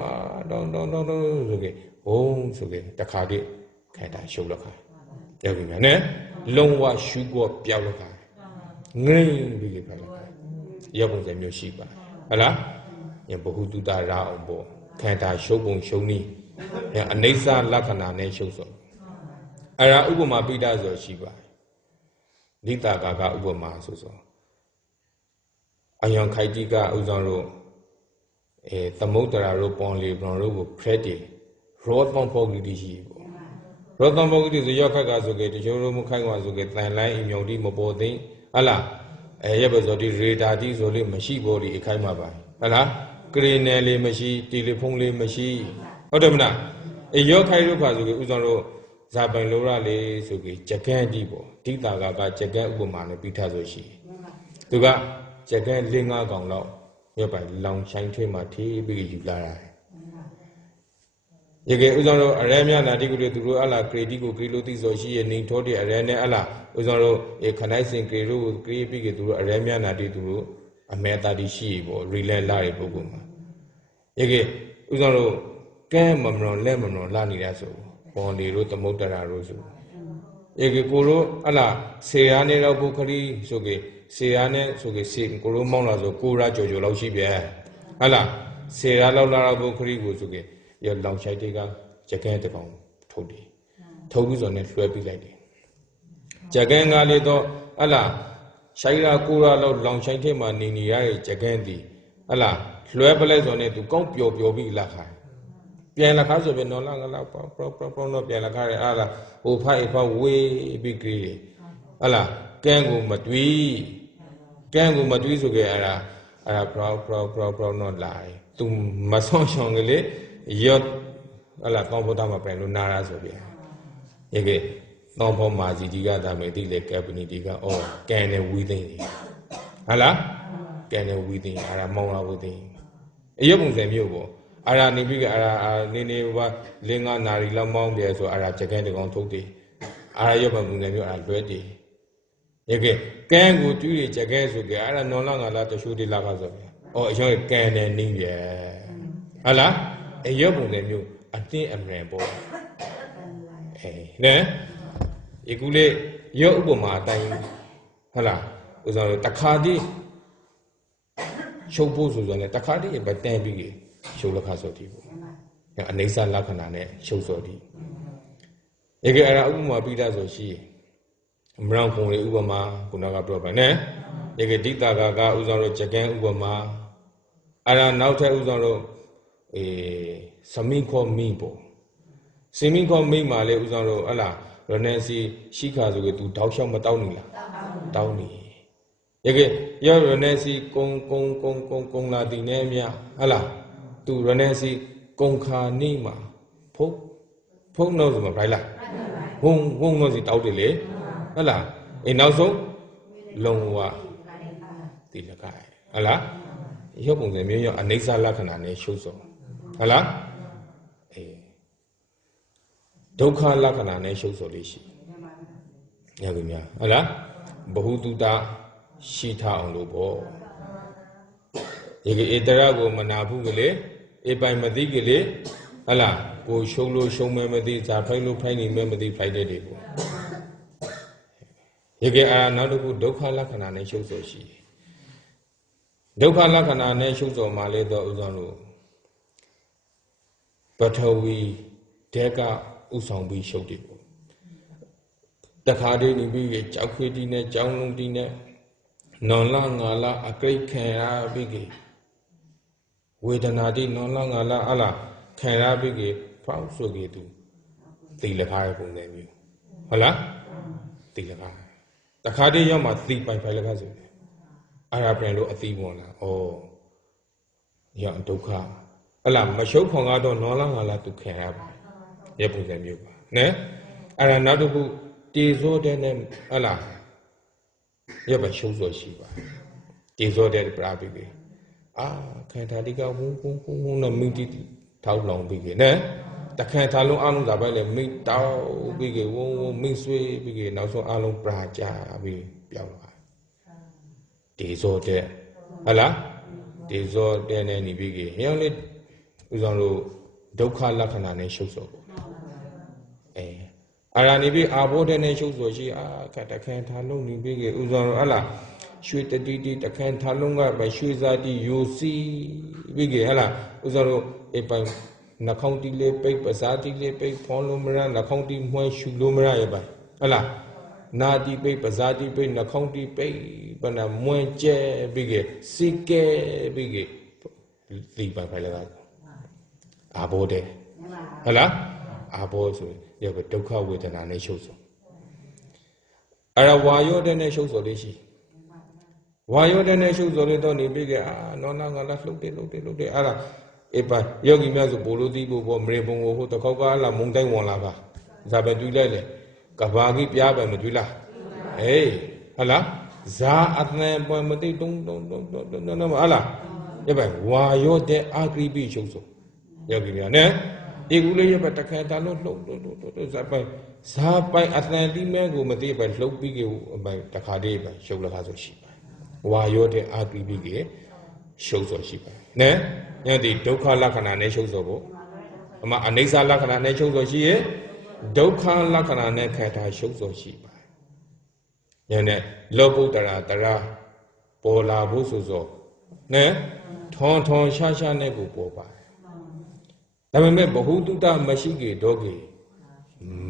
တောင်းဆိုကေဘုံဆိုကေတခါတည်းခိုင်တာရှုပ်လောက်ခါရုပ်ကြီးများနဲ့လုံးဝရှုကောပြောက်လောက်ခါငိမ့်ပြီးကေဖက်လောက်ခါရုပ်ပုံစံမျိုးရှိပါဟလားဘ ഹു တုတာရအောင်ပေါ့ခံတာရှုပ်ပုံရှုံနည်းအနိစ္စလက္ခဏာနဲ့ရှုပ်စောအဲ့ဒါဥပမာပိဋကဆိုရှိပါတယ်လိတာကာကဥပမာဆိုအယံခိုက်တိကဥဆောင်လို့သမုဒ္ဒရာတို့ပွန်လီဘွန်တို့ကိုဖရက်တီရောသံပုဂ္ဂိတိရှိပေါ့ရောသံပုဂ္ဂိတိဆိုရောက်ခက်ကဆိုကေတချို့တို့မခိုင်ကွာဆိုကေတန်လိုင်းအမြုံတိမပေါ်သိဟလားရပ်ပဲဆိုဒီရေဒါတိဆိုလေးမရှိပေါ်ဒီအခိုင်မှာပါဟလားကရီနယ်လေးမရှိတယ်လီဖုန်းလေးမရှိဟုတ်တယ်မလားရောက်ခိုက်တို့ခါဆိုကေဥဆောင်လို့ဇာပိုင်လိုရလေးဆိုပြီးဂျကန်းကြီးပေါ့ဒိတာကဂျကန်းဥပမာနဲ့ပြီးထားဆိုရှိသူကဂျကန်း၄၅កောင်လောက်ရပ်ပိုင်လောင်ချိုင်းထွေးမှထေးပြီးယူလာတာရေကေဥဆောင်တို့အရဲမြနာတိကိုသူတို့အလားဂရေတိကိုဂရီလိုတိဆိုရှိရဲ့နေထောတဲ့အရဲနဲ့အလားဥဆောင်တို့ခနိုင်စင်ဂရေတို့ကိုဂရီပြီးကသူတို့အရဲမြနာတိသူတို့အမေတာတိရှိပေါ့ရီလဲလာတဲ့ပုဂ္ဂိုလ်မှာရေကေဥဆောင်တို့ Ken Mamron, Lemon, Lani Raso, only wrote the Motara Rosu. Egekuro, Allah, Seane Rabukari, Soge, Seane, Soge, Sim, Kurumonazo, Kura Jojo, Laushibia. Allah, Serala Larabukari, Soge, your long Shaitiga, Jacantabon, Todi. Tobis on it, Swappy lady. Jaganga Ledo, Allah, Shaira Kura, long Shaitema, Nini, Jagandi, Allah, Fluebales on it to comp your big laka. Piana Casa of no longer no piana carry Allah, who pay for way big greedy. Allah, Gangu Matui so get a proud not lie. To Mason Shongele, yacht Allah comfortama pen Nara Sobia. Yege, no for Mazi Diga, that may dig the cabinet diga or can a within. Allah, can a within, Aramona within. A young Zamubo. Ara Nibiga Ara Nineva Linga Narila Mount there so Ara Chagan on Toti. Ara Yabamu already. Again, can go to it again so get Ara no longer allowed to shoot the Lagazovia. Or young can and Ninja. Allah, a Yabu than you, I think I'm rainbow. Eh, then, Ikule Yobuma time. Allah, was on the Takadi. Show poses on the Takadi, but then big. Show the Casoti. A Nasa Lakana, show Sodi. Ega Uma Pidas or she. Brown Pony Ubama, Punaga Propane. Ega Dita Gaga Uzaro Chagan Ubama. Ara Nauta Uzaro Samiko Mimpo. Simiko Mimale Uzaro Allah, Renesi, Shikazu to Tausha Mataunila. Towny. Ega, your Renesi Kong La Dinemia. Allah. To Renesi Konka Nima. Poke knows my Rila. Whom knows it out the Allah. And also Longwa Tilakai. Allah. Yopon the Mio and Nesa Lakana shows so. Allah. Doka Lakana shows so lishi. Yagumia. Allah. Bahududa Shita on Lobo. Eterago Manabugale. By Madigale, Allah, go show memory, Zapalo Piny memory Friday. You get another good Doka Lakana shows or she. Doka Lakana shows or Malay Uzano. But how we take a Usang we showed it. The Kadi be a Chakwe dinner, Jown dinner, non long Allah, a great care biggie. With an idea no longer Allah can I be proud so get to the Lakai from them you. Allah, the Lakai. The Kadi Yama thief by Pelagazi. Arab and a thief one. Oh, young Doka. Allah, my show Pongado no longer allowed to care about. Yapun them you. Ne? And another who disordered them Allah. Yaba shows or Shiva. Disordered Brabi. Can't I dig out who meet it tau long begin, eh? The can't allow on the belly meet tau big, won't miss way begin, also along Praja be Yawa. Disorder. Allah, disorder any biggie. He only was on Doka Lakana shows over. Eh. Aranibi aboard and shows or she can't allow me big, Uzon Allah. Shoot the DD, the can't talunga by Shuzadi, you see, Vigala, Uzaro, if I'm Nacounty Lepe, Basati Lepe, Polumera, Nacounty Moy Shulumera by Allah, Nadi Pay, Basati Pay, Nacounty Pay, but a Moenche, Bigge, Sike, Bigge, Leave by Palaga. Abode. Allah, Abode, you have a doka with an aneshoso. Arawayo the nations of the Why you the nations of the Donny bigger? No longer look at Allah. If I yogi Mazu Boludi, Mrebon, the Koga, Munday Wonlava, Zabadula, Kavagi Piaba Medula. Hey, Allah, Za Atlan Boymati, don't Allah. Why you the ugly beach also? Yogi, Equally, but I can't look. Sapai Atlantic Mango Mati by Low Big by Takade by Shola Hazoshi. Why you're the ugly big shows or sheep. Ne? The Doka Lakana shows over. အမှအနိစ္စလက္ခဏာနဲ့ရှုပ်စောရှိရဲ့ဒုက္ခလက္ခဏာနဲ့ခံထားရှုပ်စောရှိပါညနေလောဘုတ္တရာတရာပေါ်လာဖို့ဆိုစောနဲ့ထွန်ရှာနဲ့ကိုပေါ်ပါတယ်ဒါပေမဲ့ဘ ഹു တုတ္တမရှိကေတော့ကေ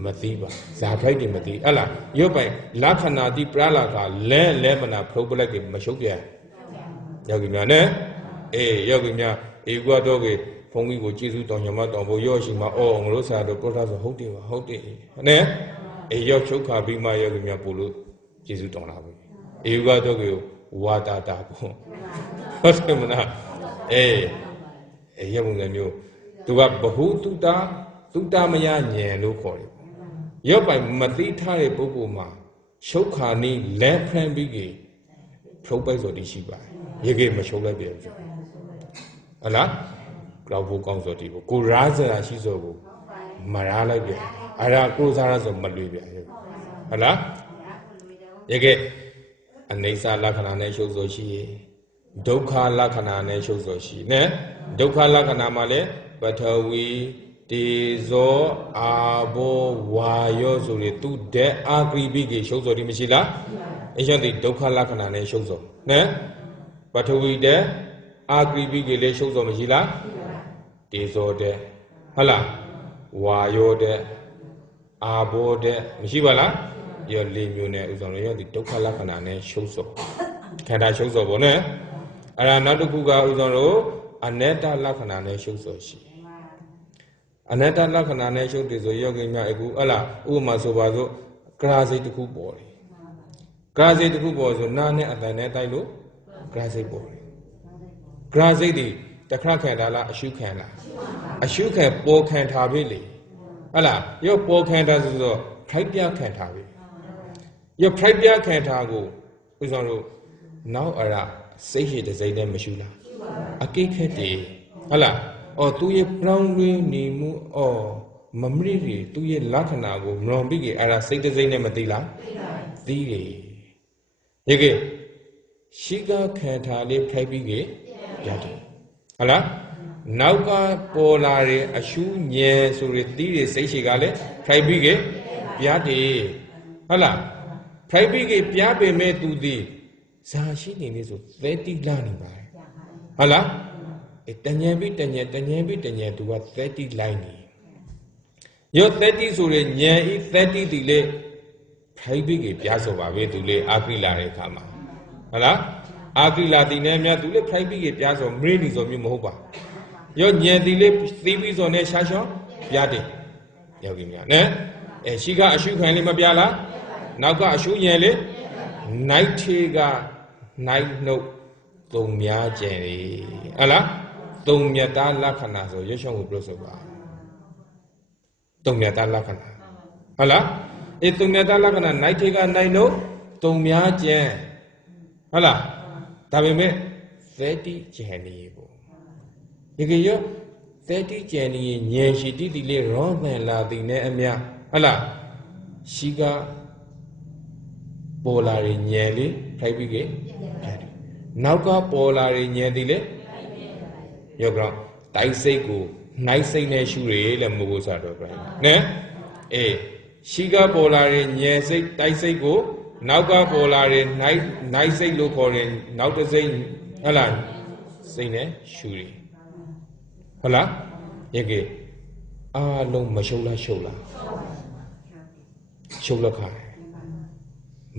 မသိပါဇာခိုက်တယ်မသိဟလားရုပ်ပိုင်လက္ခဏာတိပရလာကလဲမနာဖုတ်ပလက်ကေမရှုပ်ပြန်ယောဂီများနဲ့ယောဂီများကတော့ကေဘုန်းကြီးကိုကျေးဇူးတောင်းညမတောင်းဖို့ရောရှိမှာငါတို့ဆရာတို့ပြောထားဆိုဟုတ်တယ်ပါဟုတ်တယ်နဲ့ရောက်ချုပ်ခါပြီးမှယောဂီများပို့လို့ကျေးဇူးတောင်းလာပြီကတော့ကေဝါတာတာပေါ့ဟုတ်တယ်မလားရုပ်ပုံစံမျိုးသူကဘ ഹു တုတ္တမယဉာဏ်လို့ခေါ်တယ်ရုပ်ပိုင်မသိထားတဲ့ပုဂ္ဂိုလ်မှာရှုခါနီးလက်ဖန်ပြီးကေဖြုတ်ပိုက်ဆိုတည်ရှိပါတယ်ရေကေမရှုပ်လိုက်ပြန်ဘူးဟုတ်လားကြောက်ဖို့ကောင်းဆိုတည်ဖို့ကိုရာဇရာရှိစောကိုမရာလိုက်ပြန်အဲ့ဒါကိုစားရဆိုမလွေပြန်ဟုတ်လားရေကေအနိစ္စလက္ခဏာနဲ့ရှုပ်စောရှိရေဒုက္ခလက္ခဏာနဲ့ရှုပ်စောရှိနဲ့ဒုက္ခလက္ခဏာမှာလဲပထဝီတေဇောအာဘောဝါယောဆိုရသူတဲ့အာဂရိပိကေရှုပ်စောတည်မရှိလားအရင်ဒီဒုက္ခလက္ခဏာနဲ့ရှုပ်စောနဲ့ပထဝီတဲ့အာဂရိပိကေလည်းရှုပ်စောမရှိလားတေဇောတဲ့ဟုတ်လားဝါယောတဲ့အာဘောတဲ့မရှိပါလားရောလေးမျိုးနဲ့ဥစ္စာရောဒီဒုက္ခလက္ခဏာနဲ့ရှုပ်စောခန္ဓာရှုပ်စောပေါ့နဲ့အဲ့ဒါနောက်တစ်ခုကဥစ္စာတို့အနတ္တလက္ခဏာနဲ့ရှုပ်စောရှိအနတ္တလက္ခဏာနဲ့ရှုပ်တယ်ဆိုယောဂီများအခုဟလားဥပမာဆိုပါစို့ကရာစိတ်တစ်ခုပေါ်တယ်ကရာစိတ်တစ်ခုပေါ်ဆိုနာနဲ့အတန်နဲ့တိုက်လို့ကရာစိတ်ပေါ်တယ်ကရာစိတ်ဒီတခရခံတာလားအရှုခံလားအရှုခံပေါ်ခံထားပြီလေဟလားရောပေါ်ခံတာဆိုတော့ဖိုက်ပြခံထားပြီရောဖိုက်ပြခံထားကိုဥစ္စာတို့နောက်အရာစိတ်ရှိတဲ့စိတ်နဲ့မရှိလားအကိခက်တည်ဟလားသူရဲ့ပြောင်းလဲနေမှုမမရိရီသူရဲ့လက္ခဏာကိုမလွန်ပြီးကြအဲ့ဒါစိတ်တစိမ့်နဲ့မသိလားသိတယ်ရေကရှိကခံထားလေးဖိုက်ပြီးကြရတယ်ဟလားနောက်ကပေါ်လာတဲ့အရှုညံဆိုရသီးတွေစိတ်ရှိကလည်းဖိုက်ပြီးကြပြားတယ်ဟုတ်လားဖိုက်ပြီးကြပြားပေမဲ့သူသည်ဇာရှိနေနေဆိုသဲတိလာနေပါတယ်ဟုတ်လားတညံပြီးတညံသူကသဲတိလိုက်နေရောသဲတိဆိုရညံဤသဲတိဒီလေဖိုက်ပြီးကြပြားဆိုပါပဲသူလေအာကိလာတဲ့အခါမှာဟုတ်လားအာကိလာဒီနဲ့များသူလေဖိုက်ပြီးကြပြားဆိုမင်းနေဆိုမျိုးမဟုတ်ပါရောညံဒီလေသီးပြီးဆိုနဲ့ရှာရှောပြားတယ်ယောဂီများနဲ့ရှိကအရှုခံလေးမပြလားနောက်ကအရှုညံလေးနိုင်ထေကနိုင်နှုတ်သုံးများကျင်လေဟုတ်လားသုံးမြတ်တာလက္ခဏာဆိုရွှေရှောင်းကိုပြောဆိုပါသုံးမြတ်တာလက္ခဏာဟုတ်လားသုံးမြတ်တာလက္ခဏာနိုင်ထေကနိုင်နှုတ်သုံးများကျင်ဟုတ်လားဒါပေမဲ့သတိကျင်နေပေါ့ဒီကရောသတိကျင်နေညင်ရှိတိတိလေးရောသန်လာသည်နဲ့အမြဟုတ်လားရှိကပေါ်လာရင်ညံလေးထိုက်ပြီးကြနောက်ကပေါ်လာရင်ညံသည်လေယောဂရောတိုက်စိတ်ကိုနိုင်စိတ်နဲ့ရှုရလေမဟုတ်စားတော့ဗျာနဲရှိကပေါ်လာရင်ညံစိတ်တိုက်စိတ်ကိုနောက်ကပေါ်လာရင်နိုင်စိတ်လို့ခေါ်တယ်နောက်တစ်စိတ်ဟုတ်လားစိတ်နဲ့ရှုရဟုတ်လားယေကေအားလုံးမရှုပ်လားရှုပ်လားရှုပ်လက်ခါ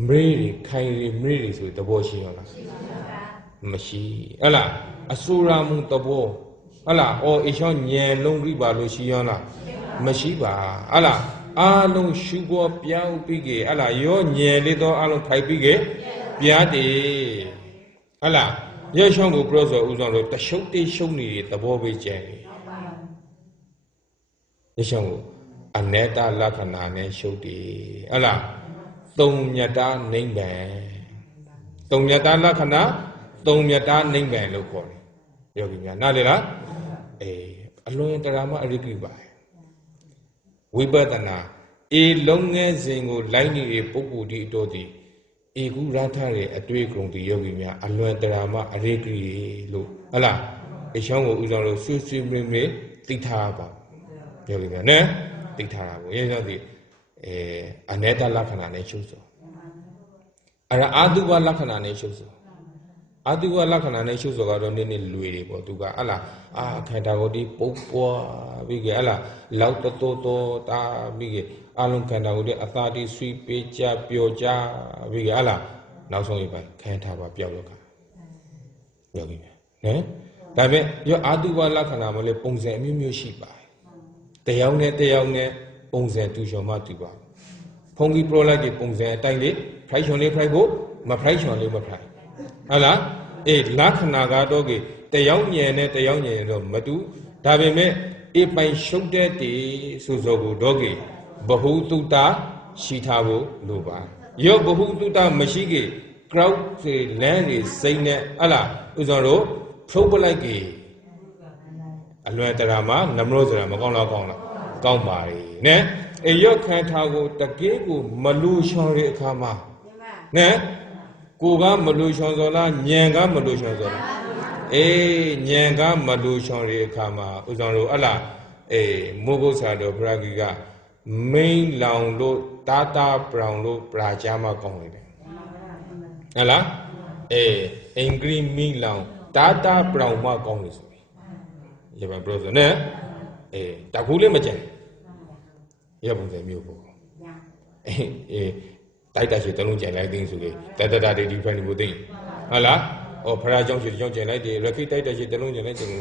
မရေခိုင်ရီမရေဆိုတဘောရှိရောလားမရှိဟလားအဆူရာမှုတဘောဟလားအေရှောညံလုံးပြပါလို့ရှိရောလားမရှိပါဟလားအားလုံးရှုပေါ်ပြောင်းပြီးကြဟလားရောညံလေးတော့အားလုံးဖိုက်ပြီးကြပြားတယ်ဟလားရောရှောင်းကိုပရောဆိုဥဆောင်လို့တရှုပ်တေးရှုပ်နေတဲ့တဘောပဲကျန်တယ်ရရှောင်းကိုအနတ္တလက္ခဏာနဲ့ရှုပ်တယ်ဟလားသုံးမြတ်တာနိဗ္ဗာန်သုံးမြတ်တာလက္ခဏာသုံးမြတ်တာနိဗ္ဗာန်လို့ခေါ်တယ်ယောဂီများနားလေလားအလွန်တရာမအရိကိပါဝိပဿနာလုံးငယ်စဉ်ကိုလိုက်နေတဲ့ပုဂ္ဂိုလ်ဒီအတော်ဒီကုရထရဲ့အတွေ့အကြုံဒီယောဂီများအလွန်တရာမအရိကိလို့ဟလားအချောင်းကိုဥဆောင်လို့ဆွေးဆွေးမြဲမြဲသိထားပါ ပြောပြီးနော်သိထားတာကိုရင်းစောသည်အနတ္တလက္ခဏာနဲ့ရှုဆိုအဲ့ဒါအာတုဘလက္ခဏာနဲ့ရှုဆိုအာတုဘလက္ခဏာနဲ့ရှုဆိုကတော့နည်းနည်းလွေတွေပေါ့သူကဟလာခန္ဓာကိုယ်ဒီပုတ်ပွားပြီးကြဟလာလောက်တော်တာပြီးကြအလုံးခန္ဓာကိုယ်ဒီအသာတိဆွေးပေးကြပျော်ကြပြီးကြဟလာနောက်ဆုံး一ပိုင်းခန္ဓာပါပြောက်လို့ခါပြောပြီးမယ်နော်ဒါပေမဲ့ရောအာတုဘလက္ခဏာမလဲပုံစံအမျိုးမျိုးရှိပါတယ်တယောက်နဲ့ပုံစံတူချော်မှတူပါဖုန်ကြီးပရိုလိုက်ဒီပုံစံအတိုင်းလေးဖရိုက်ချွန်လေးဖရိုက်ဖို့မဖရိုက်ချွန်လေးမဖရိုက်ဟုတ်လားလက္ခဏာကတော့ကတယောက်ညံနဲ့တယောက်ညံတော့မတူဒါပေမဲ့ပိုင်ရှုပ်တဲ့တည်ဆိုကိုတော့ကဘဟုတုတရှိထားဖို့လိုပါရောဘဟုတုတမရှိက crowd လမ်းတွေစိမ့်နဲ့ဟလားဥစ္စာတို့ဖုတ်ပလိုက်ကြီးအလွယ်တရာမှာနမလို့ဆိုတာမကောင်းတော့ကောင်းလားကောင်းပါလေနဲ့ရောခံထားကိုတကယ်ကိုမလူချော်တဲ့အခါမှာနဲ့ကိုကမလူချော်စောလားညံကမလူချော်စောလားညံကမလူချော်တဲ့အခါမှာဥစ္စာတို့ဟလားမိုးကုတ်ဆရာတော်ဘုရားကြီးကမိန်လောင်လို့တာတာပရောင်လို့ပရာချာမကောင်းနေတယ်ဟလားအင်္ဂရိမိလောင်တာတာပရောင်မကောင်းနေဆိုပြီးရပါဘရောဆိုနဲ့တကူလေးမကြံရပုံစံမျိုးပေါ့တိုက်တာရှိတလုံးကြံလိုက်သိဆိုလေတတတာဒီဖိုင်ကိုသိဟုတ်လားဖရာကြောင့်ရှိကြောင့်ကြံလိုက်တယ်ရခိတိုက်တာရှိတလုံးကြံလိုက်တယ်ဟု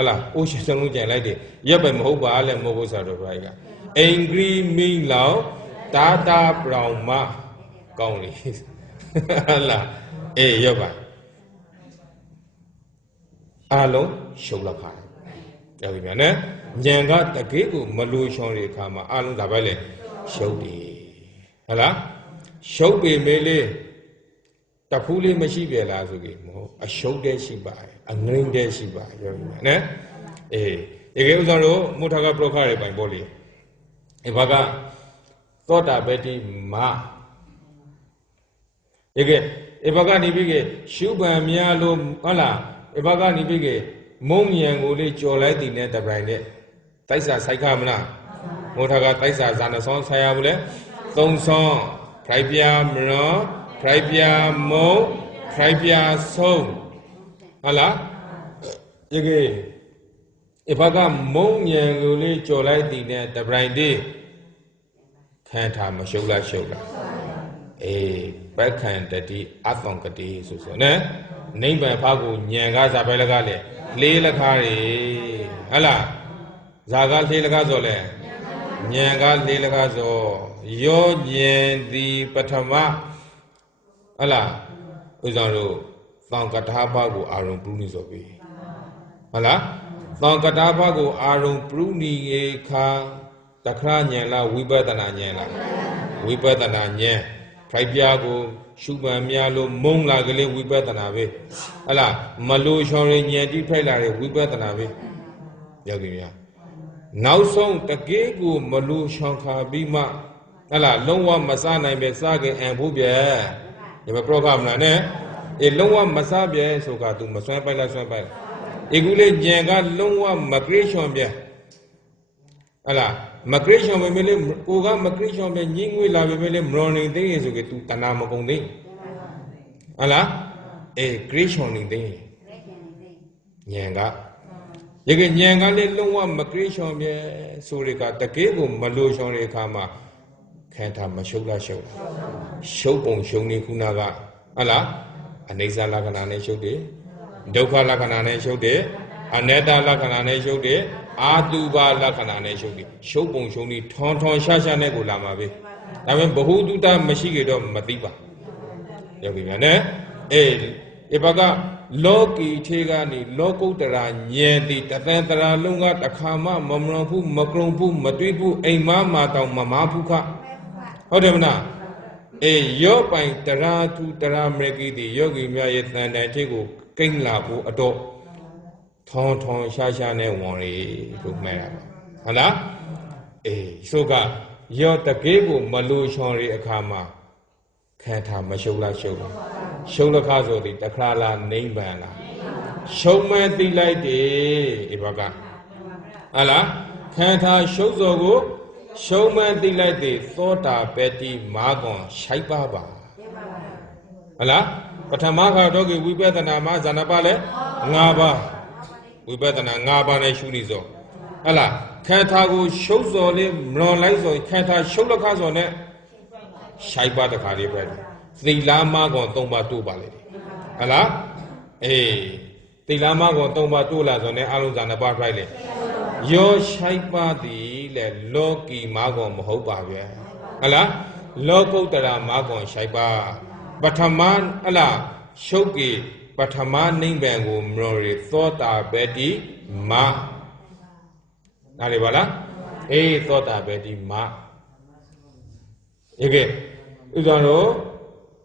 တ်လားအိုးရှိတလုံးကြံလိုက်တယ်ရပ်ပဲမဟုတ်ပါလဲမိုးဖို့ဆရာတော်ဘုရားကြီးကအင်္ဂရိမိလောင်တာတာပရောင်မကောင်းလေဟုတ်လားရပ်ပါအားလုံးရှုပ်လောက်ခါကြောက်ပြီနော်ညံကတကယ်ကိုမလူချော်တဲ့အခါမှာအားလုံးဒါပဲလေရှုပ်တယ်ဟုတ်လားရှုပ်ပေမဲ့လေတဖူးလေးမရှိပြလားဆိုကြမဟုတ်အရှုပ်တဲ့ရှိပါတယ်အငိမ့်တဲ့ရှိပါရောပြီနော်တကယ်ဥစ္စာတို့မုထကပရောခရပိုင်ပေါ့လေဘာကသောတာပတိမတကယ်ဘာကနေပြီးကရှုပံများလို့ဟုတ်လားဘာကနေပြီးကမုံညံကိုလေးကြော်လိုက်တည်နဲ့တပရိုင်နဲ့တိုက်စာဆိုင်ခမလားမိုးထကတိုက်စာဇာနဆောင်ဆိုင်ရဘူးလေသုံးဆောင်ဖိုက်ပြမရောဖိုက်ပြမုံဖိုက်ပြဆုံးဟုတ်လားတကယ်ဘာကမုံညံကိုလေးကြော်လိုက်တည်နဲ့တပရိုင်တည်းခံထားမရှုပ်လားရှုပ်လားဘက်ခံတတိအသောကတိဆိုနဲ့နိဗ္ဗာန်ဖကိုညံကားစားပဲလကားလေလေးလကားတွေဟလားဇာကလေးလကားဆိုလဲညံကားလေးလကားဆိုယောညံဒီပထမဟလားဥစ္စာတို့သံကထာဖကိုအာရုံပြုနေဆိုပြီဟလားသံကထာဖကိုအာရုံပြုနေခါတခရညံလားဝိပဿနာညံလားဝိပဿနာညံဖိုက်ပြားကိုရှုပံများလို့မုံလာကလေးဝိပဿနာပဲဟလားမလို့ချော်ရညံတိဖိုက်လာတဲ့ဝိပဿနာပဲရောက်ပြီများနောက်ဆုံးတကယ်ကိုမလို့ချောင်ခါပြီးမှဟလားလုံးဝမစားနိုင်ပဲစားခင်အံဖို့ပြဲဒီမှာပရောဂရမ်လားနဲ့လုံးဝမစားပြဲဆိုကသူမစွမ်းပိုက်လားစွမ်းပိုက်အခုလေညံကလုံးဝမကရိချွန်ပြဲဟလားမကရိချွန်ပဲမလေးကိုကမကရိချွန်ပဲညင်းငွေလာပဲမလေးမရော်နေသိရင်ဆိုကသူတဏမကုန်သိဟလားကရိချွန်နေသိညံကရကညံကလေးလုံးဝမကရိချွန်ပဲဆိုရကတကယ်ကိုမလို့ချွန်တဲ့အခါမှာခံထားမရှုပ်လားရှုပ်ရှုပ်ပုံရှုံနေခုနကဟလားအနိစ္စလက္ခဏာနဲ့ရှုပ်တယ်ဒုက္ခလက္ခဏာနဲ့ရှုပ်တယ်အနတ္တလက္ခဏာနဲ့ရှုပ်တယ်အာတုဘလက္ခဏာနဲ့ရှုပ်တယ်ရှုပ်ပုံရှုံနေထွန်ရှာနဲ့ကိုလာမှာပဲဒါပေမဲ့ဘဟုတုတမရှိကြတော့မသိပါရောက်ပြီများနဲ့ဘာကလောကီထေကနေလောကုတ္တရာဉာဏ်တိတသံတရာလုံးကတခါမှမမလွန်ဘူးမကရုံဘူးမတွေးဘူးအိမ်မတောင်မမဖုခဟုတ်တယ်မလားယောပိုင်တရာသူတရာမရကီတိယောဂီများရဲ့တန်တန်ထိကိုကိန်းလာဖို့အတော့ထွန်ရှာနဲ့ဝန်ရီလို့မှဲတာပါဟုတ်လားဆိုကယောတကယ်ကိုမလို့ချော်ရီအခါမှာခံထားမရှုပ်လားရှုပ်လားရှုပ်လခဆိုသည်တခါလားနိဗ္ဗာန်လားရှုံးမှန်းသိလိုက်တယ်ဘာကဟုတ်လား Kanta Shozo, Showman delighted, thought a Betty Magon, Shaipaba. Allah, but a maga doggy, we better than a Mazanabale, Ngaba. We better than Ngaba and Shunizo. Allah, Kantago shows all him, non lizo, Kanta show the cars on it. Shaiba the cardi bread. The lama gon tomba two ballet. Allah, eh, the lama gon tomba two las on the aluzana bar riley. Yo Shaiba the Loki magon mohoba. Allah, loco tera magon Shaiba. But a man, Allah, Shoki, but a man named Bango Murray thought our Betty Ma. Naribala, thought our Betty Ma. Again, Udano,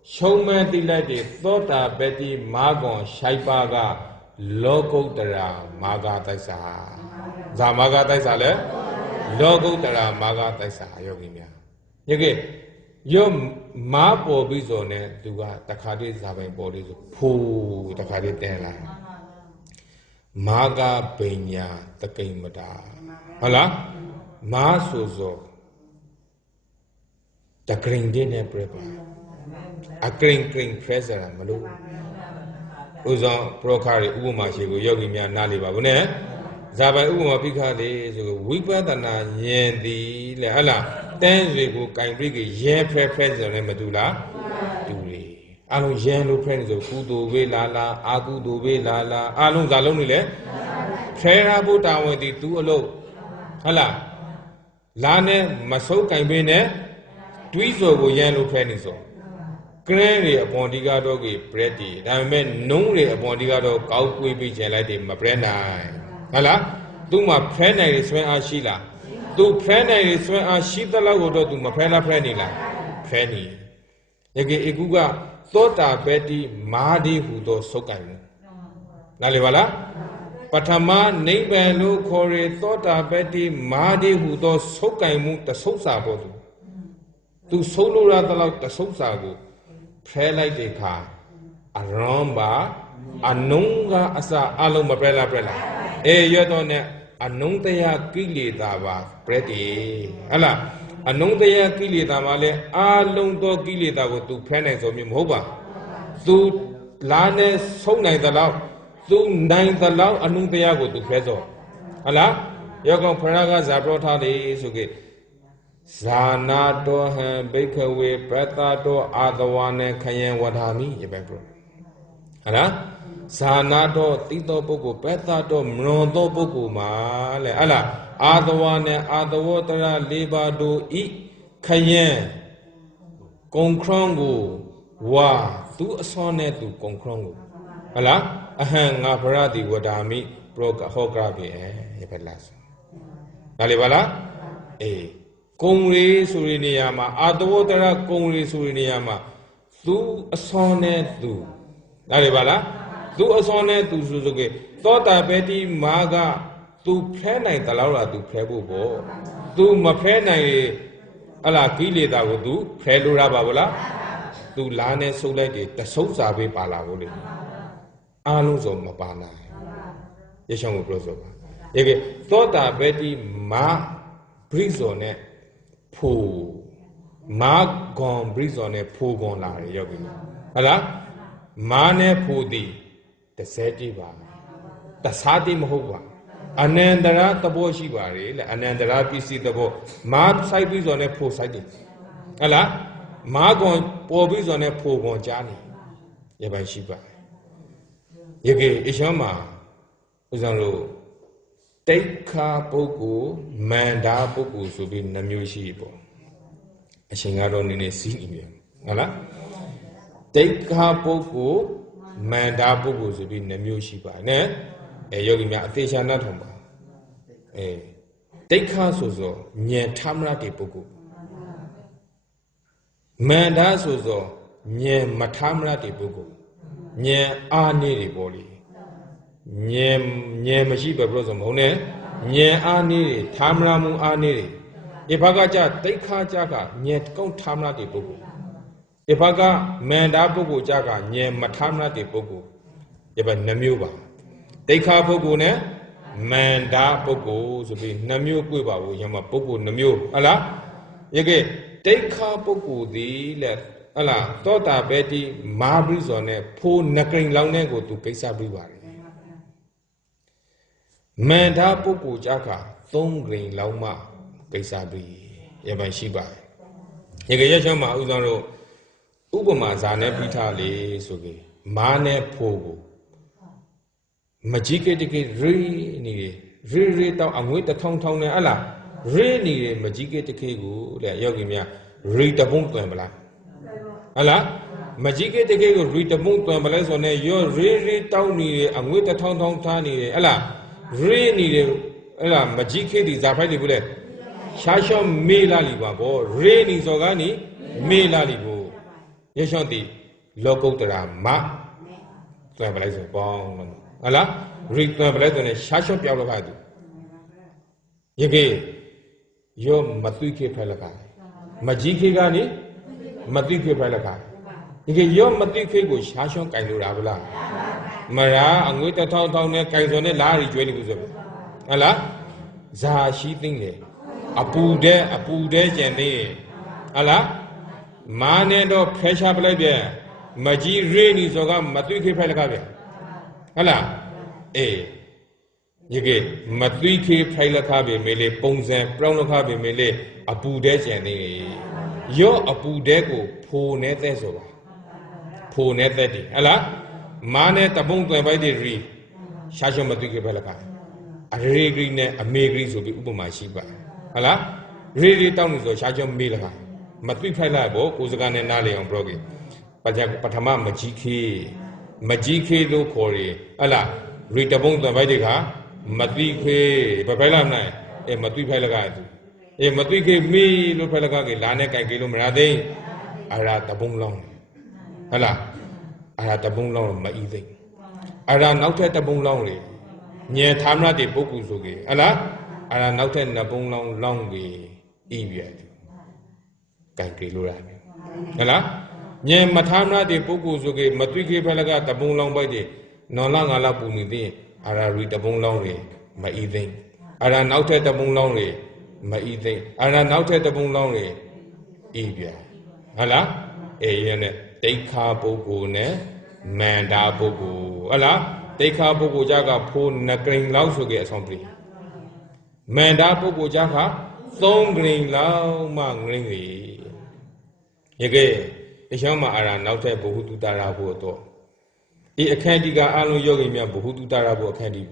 showman delighted, thought our Betty Magon, Shaipaga, loco tera Maga Taisa. Zamaga Taisale, loco tera Maga Taisa, Yogimia. Again. Yo ma po bizone duga takade zabai body pu takade tenla maga penya takai mata hala ma sozo takring dine prepa akring pressure malu uzon prokari ubuma shi ko yogi mya na le ba bu ne zabai ubuma bikha le so vipadana nyen di le hala Then we go kind of yen preference on Medula. Alon yen no friends of Kudo ve lala, Agudo ve lala, Alon Zalonile. Prayer about our the two alone. Hala Lane Maso kind bene, Twizo go yen no friends. Cranny upon the gadogi, pretty. I mean, no way upon the gado, cow will be gelati, my friend. Hala, do my friend is when I Sheila. Do friend is when I sheep the lago to my friend Penny. Yagi Iguga thought a Betty Madi who does so kind. Nalivala? But a man named Lu Corey thought a Betty Madi who does so kind the Sosa body. To solo rather like the Sosa go. Pray like a car. A romba, a nunga asa alum brella brella. Eh, you don't know. Anungtaya Kilitava, pretty. Allah, Anungtaya Kilitavale, Alung do Kilitavo to penance of Mimoba. To Lane so nine the law, to nine the law, Anungtaya go to Prezo. Allah, Yogan Paragas are brought out is okay. Zanato, Bakerway, Pretato, other one, Kayan Wadami, Yabro. Allah. Sanato, Tito Boku, Petato, Mrondo Boku, Male, Allah, other one, other water, Libado, E, Cayenne, Concrongo, Wa, to a sonnet to Concrongo. Allah, a hang aparati, Wadami, broke a hograbi, Yepelas. Alibala, Kongri Suriniyama, other water, Kongri Suriniyama, to a sonnet to Alibala. Do a sonnet to Suzuki. Thought I Betty Maga to Penai Talara to Prebubo. Do Mapenai Ala Kili that would do, Pelura Babala, to Lane Soleti, the Sosa be Palavoli. Alonso Mapana. Yesham Prosoba. Yegi thought I Betty Ma Brisone Po Ma gone Brisone Po gone la Yogi. Allah Mane Pudi. The Setiba, the Sati Mohova, Anandara the Boshibari, Anandara PC the Bo, Mad Sibis on a poor side. Allah, Magon, Pobis on a poor Johnny, Yaban Shiba. Yagi Ishama, Uzano, take car Poku, Manda Poku, so be Namushibo. A shingaron in a scene. Allah, take car Poku. Manda Bugu to be Namushiba, ne? A yogi me attention not home. Take Hasozo, near Tamra de Bugu. Manda Sozo, near Matamra de Bugu, near Arni body. Near Mashiba Brosomone, near Arni, Tamramu Arni. If Agaja, take Hajaga, near Go Tamra de Bugu. If I got Manda Bugu Jaga, near Matamra de Bugu, Yaba Namuba. Take car Bugu ne, manda poco so be namyo quiba yama poco namyo ala yeke take poco the let ala tota betty marbris on a poor knuckling long go to pesa briwa manda poco jaka thong green lauma pesa bri yaban shiba yeke yashama uzaro Ubama zane pitali sugi mane pogo majike tiki re tau angwe ta thong ne ala re ni majike tiki gu le yogi mya re ta bung twen bala ala majike tiki gu re ta bung twen bala so ne yo re tau ni angwe ta thong tha ni ala re ni ala majike di za phai di bu le sha sho me la li ba bo re ni so ga ni me la li bo Yeshanti, local ma, Travelers of Bong, Allah, read travelers and a shash of Yalabadu. Yege, your Matuke Pelaka, Majiki Gani, Matuke Pelaka. Yege, your Matuke go Shashon Kailurabla. Mara, and with a town Kaizone Larry Julie. Allah, Zashi thing, Apude, Jenny. Allah. Mane do pressure play maji rainy zoga matuike phailaka hala yege matuike phailaka be mele pongsan prawnakha be mele apu de chan ni yo apu de ko pho ne the so ba pho ne the di hala mane tapong twen bai de ri sha sho matuike phailaka are gri ne ame gri so bi upama shi ba hala re taw ni so sha sho me la Matui Pala bo, Uzagane Nali on Brogi. Patama Majiki do Kori. Allah, Ritabong the Vadiga, Matui Papela, a Matui Pelagatu. A Matui me, Lupelagagi, Lanek and Gilumrade, Ara Tabung Long. Allah, Ara Tabung Long, my evening. Ara Nauta Tabung Longly. Near Tamra de Bokuzugi. Allah, Ara Nauta Nabung Long Longi, Eviat. Kanki Lura. Ella, Yen Matana de Boku Zuki, Matuki Pelaga, Tabung Long Body, no long ala Pumidi, Ara read Tabung Longly, my evening. Ara Nauta Tabung Longly, my evening. Ara Nauta Tabung Longly, Evia. Allah, take car Boku ne, Manda Boku. Allah, take car Boku Jaga, Pun Nakring Lausuki at something. Manda Boku Jaka, Thong Green Lao Mang Ringy. Yege, Ishama Ara Nauta Bohutu Tarabo. E candy got Alu Yogi Mia Bohutu Tarabo candy.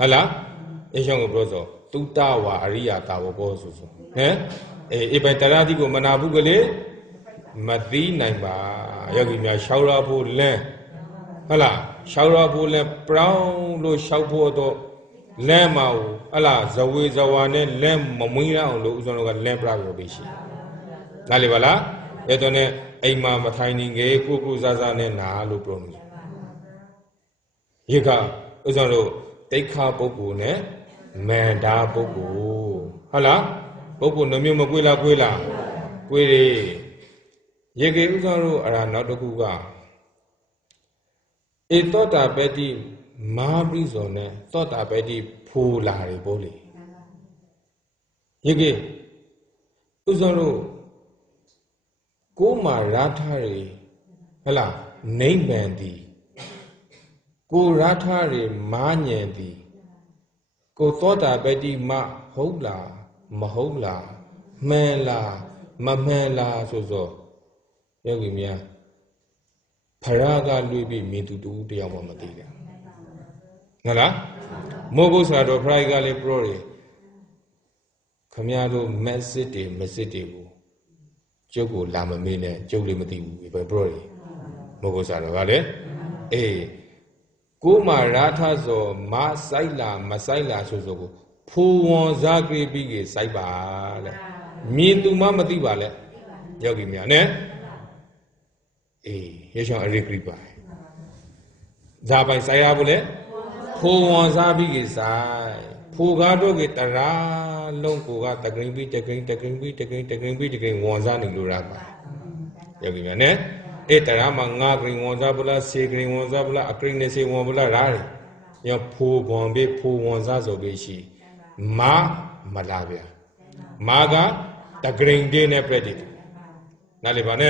Allah, Ishanga Brozo, Tutawa Aria Kawa Bosu. Eh? If I Taradigo Manabugale, Mati Naima, Yogi Mia Shaurabu Len. Allah, Shaurabu Len, Brown Lo Shaupo. Lemau, Allah, Zawi Zawane, Lem, Mamina, Luzanoga, Lembra, Bishi. Nalibala, Etone, Aima, Mataining, Kuku Zazane, Nalu Prom. Yika, Uzano, take car Boku, ne? Manda Boku. Hala, Boku, Namu Maguila Guila. Quiri. Yege Uzano, Ara Nadakuga. It thought a Betty. Mabri zone, thought I betty poor Larry Bolly. Yege Uzaro Goma Ratari Hela, name bandy. Go Ratari Manyandi. Go thought I betty ma hola, mahola, mela, mamela, so. Yogimia Paraga Lubi me to do the Yamamatika. Nala Mogos are the Pragale Prori Camiado Messiti Jogo Lama Mine, Joli Mati by Prori Mogos are the Vale Guma Ratazo Masaila Suzogo Pu Zagri Bigi Saiba Mean to Mamati Vale Yogi Miane Yeshon Arikripa Zabai Sayabule Pu Zabi Sai Pugado get a ra long Puga, the green beat, taking Wanzani Luraba. Yogimane, Etarama, Green Wanzabula, Sea Green Wanzabula, a green Nessy Wambula Rari. 要铺光别铺光啥做别西，马没拉别，马个大个人的呢不得，哪里吧呢？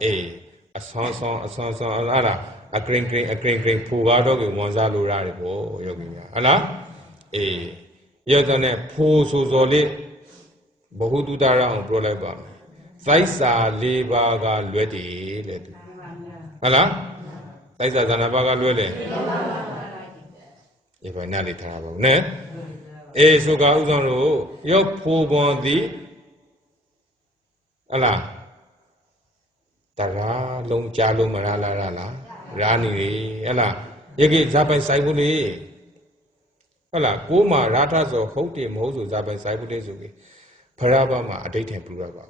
哎，阿拉，a green铺个都给光啥路拉的不？要给呀，阿拉，哎，要在呢铺所做的，不好多大人不来吧？在啥里吧个落地来的，阿拉。在啥子那把个路嘞？一般哪里谈不？呢？哎，说个乌上路要铺光的，阿拉，大家龙家龙嘛啦，然你阿拉，一个咱们晒不嘞？阿拉，古嘛拉他说好点好做咱们晒不嘞说的，普拉巴嘛对天不拉巴，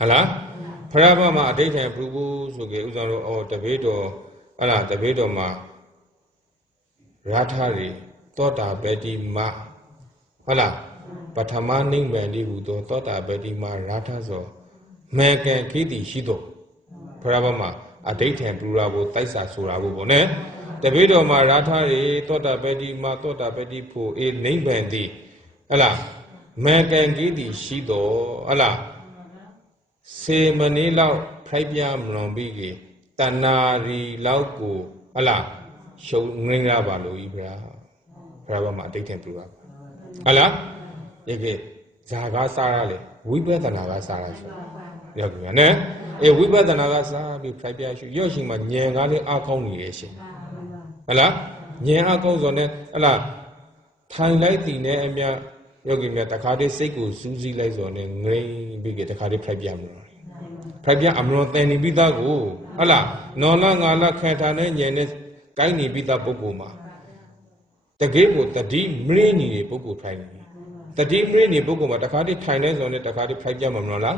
阿拉。普拉巴嘛，对天不不说个，乌上路哦，特别多，阿拉特别多嘛，拉他哩，多大白的嘛，阿拉，把他妈宁白的糊涂，多大白的嘛，拉他说，每个基地许多，普拉巴嘛，对天不拉不，带啥说拉不呢？特别多嘛，拉他哩，多大白的嘛，多大白的铺，宁白的，阿拉，每个基地许多，阿拉。se mani lau phai pya mlong bi ge tanari lau ko ala shou ngring ra ba lo yi bra bra ma dai then pru ba ala ye ge za ga sa ra le wipatana ga sa ra so yo ki ne e wipatana ga sa bi phai pya shu yo shin ma nyen ga le a kaung ni le shin ala nyen a kaung so ne ala thang lai ti ne a myaယောဂီများတခါတည်းစိတ်ကိုစူးစီးလိုက်ဆိုတော့ငြိမ်ပြီးတခါတည်းဖိုက်ပြမလို့ဖိုက်ပြအမလို့တန်နေပြီးသားကိုဟုတ်လားနော်လာငါလာခံထားတဲ့ညင်နဲ့ကိုင်းနေပြီးသားပုဂ္ဂိုလ်မှာတကယ်ကိုတတိမရင်းနေတဲ့ပုဂ္ဂိုလ်ထိုင်နေတတိမရင်းနေပုဂ္ဂိုလ်မှာတခါတည်းထိုင်နေဆိုတော့တခါတည်းဖိုက်ပြမလို့လား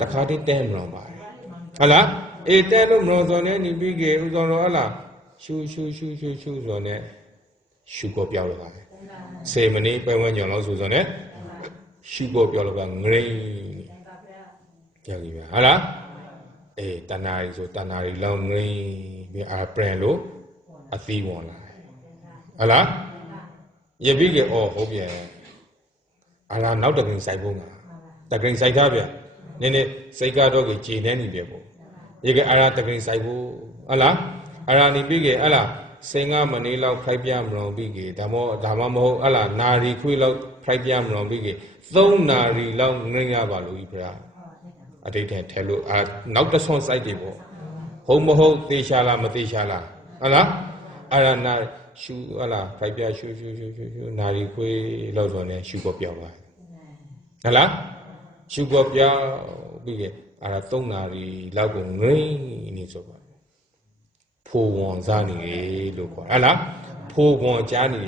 တခါတည်းတဲမလို့ပါတယ်ဟုတ်လားအေးတဲလို့မလို့ဆိုတော့နေပြီးကေဥသောတော့ဟုတ်လားရှူဆိုတော့ရှူကိုပြောက်လာတယ်စေမနေပဲဝင်ညောင်းလို့ဆိုတော့ ਨੇ ရှုဖို့ပြောလို့ကငရိကြောက်ကြီးပါဟာလားအေးတဏှာကြီးဆိုတဏှာကြီးလောင်းငရိပြီးအာပြန်လို့အသီးဝင်လာဟာလားရပြီကဟုတ်ပြန်အာလားနောက်တကင်ဆိုင်ဖို့ငါတကင်ဆိုင်သားပြန်နည်းနည်းစိတ်ကတော့ကြီးခြေနေနေပြပေါ့ဒီကအာလားတကင်ဆိုင်ဖို့ဟာလားအာလားနေပြီကဟာလားစိငါမနေလောက်ဖိုက်ပြမလို့ပြီးကေဒါမှမဟုတ်အလားနာရီခွေးလောက်ဖိုက်ပြမလို့ပြီးကေ3နာရီလောက်ငင်းရပါလို့ဤဗျာအတိတ်ထဲလို့နောက်တစ်ဆွန်စိုက်တယ်ပေါ့ဟုတ်မဟုတ်သေချာလားမသေချာလားဟုတ်လားအဲ့ဒါနာရှူဟလားဖိုက်ပြရှူနာရီခွေးလောက်ဆိုနေရှူပေါ်ပြောက်သွားဟုတ်လားရှူပေါ်ပြောက်ပြီးကေအဲ့ဒါ3နာရီလောက်ကိုငင်းနေဆိုပါဖိုးဝန်စားနေလို့ခေါ်ဟလားဖိုးဝန်ကြားနေ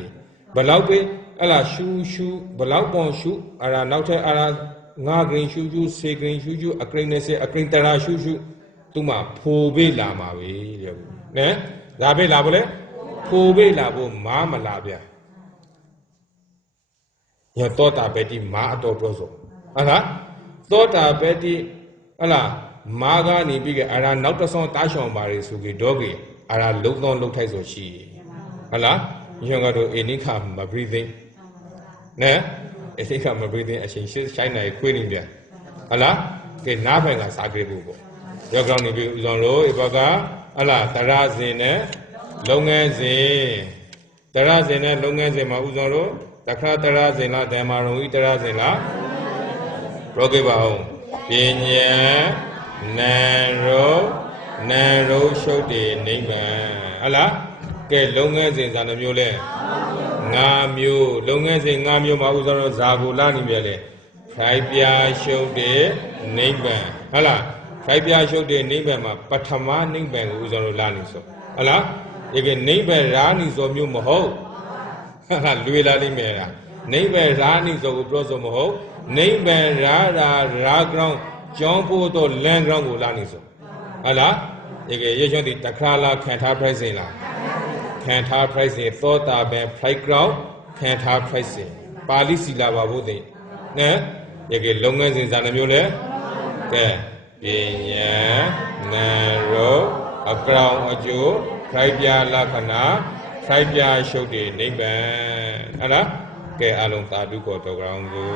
ဘလောက်ပဲဟလားရှူဘလောက်ပေါ်ရှူအရာနောက်ထပ်အရာ9ဂရင်းရှူ10ဂရင်းရှူအကရင်း20အကရင်းတရာရှူသူမှဖိုးပေးလာမှာပဲတဲ့နဲဒါပဲလာဖို့လေဖိုးပေးလာဖို့မားမလာဗျာညတော့တာပဲဒီမားအတော်ပြောဆိုဟလားတော့တာပဲဒီဟလားမားကနေပြီးကအရာနောက်တစ်ဆောင်တားရှောင်ပါလေဆိုပြီးတော့ကြီးအာရာလုံးသောလုံးထိုက်ဆိုရှိဟုတ်လားညောင်ကတော့အိနိခမဘရီသိနဲအိနိခမဘရီသိအချိန်ရှိုင်းနိုင်ခွေးနေပြန်ဟုတ်လားကဲနားဖက်ကစားကြည့်ဖို့ပေါ့ရောက်ကောင်းနေပြီဦးဆောင်လို့ဒီဘက်ကဟလားတရစင်နဲ့လုပ်ငန်းစဉ်တရစင်နဲ့လုပ်ငန်းစဉ်မှာဦးဆောင်လို့တခါတရစင်လားဓမ္မရုံဤတရစင်လားပြောခဲ့ပါဦးပညာနရောရှုပ်တည်နိဗ္ဗာန်ဟလားကဲလုပ်ငန်းစဉ်ဇာနှမျိုးလဲ5မျိုးလုပ်ငန်းစဉ်5မျိုးမှာဥစ္စာတော့ဇာကိုလာနေပြလဲဖိုက်ပြရှုပ်တည်နိဗ္ဗာန်ဟလားဖိုက်ပြရှုပ်တည်နိဗ္ဗာန်မှာပထမနိဗ္ဗာန်ကိုဥစ္စာတော့လာနေဆိုဟလားဒီကနိဗ္ဗာန်ရာနေဆိုမျိုးမဟုတ်ဟာလွေလာလိမ့်မယ်လားနိဗ္ဗာန်ရာနေဆိုကိုပြောဆိုမဟုတ်နိဗ္ဗာန်ရာကြောင်းကျောင်းဖို့တော့လမ်းကြောင်းကိုလာနေဆိုဟလားဒီကရေချွန်ဒီတခါလာခံထား pricing လားခံထား pricing သောတာပန် flight ground ခံထား pricing ပါဠိစီလာပါဖို့သိနော်ဒီကလုပ်ငန်းစဉ်ဇာနှမျိုးလဲကဲပညာနရောအကောင်အကျိုး flight ပြလက္ခဏာ ခိုက်ပြရှုပ်တွေနိဗ္ဗာန်ဟဲ့လားကဲအလုံးသာဓုခေါ်တော်ကြောင်းကို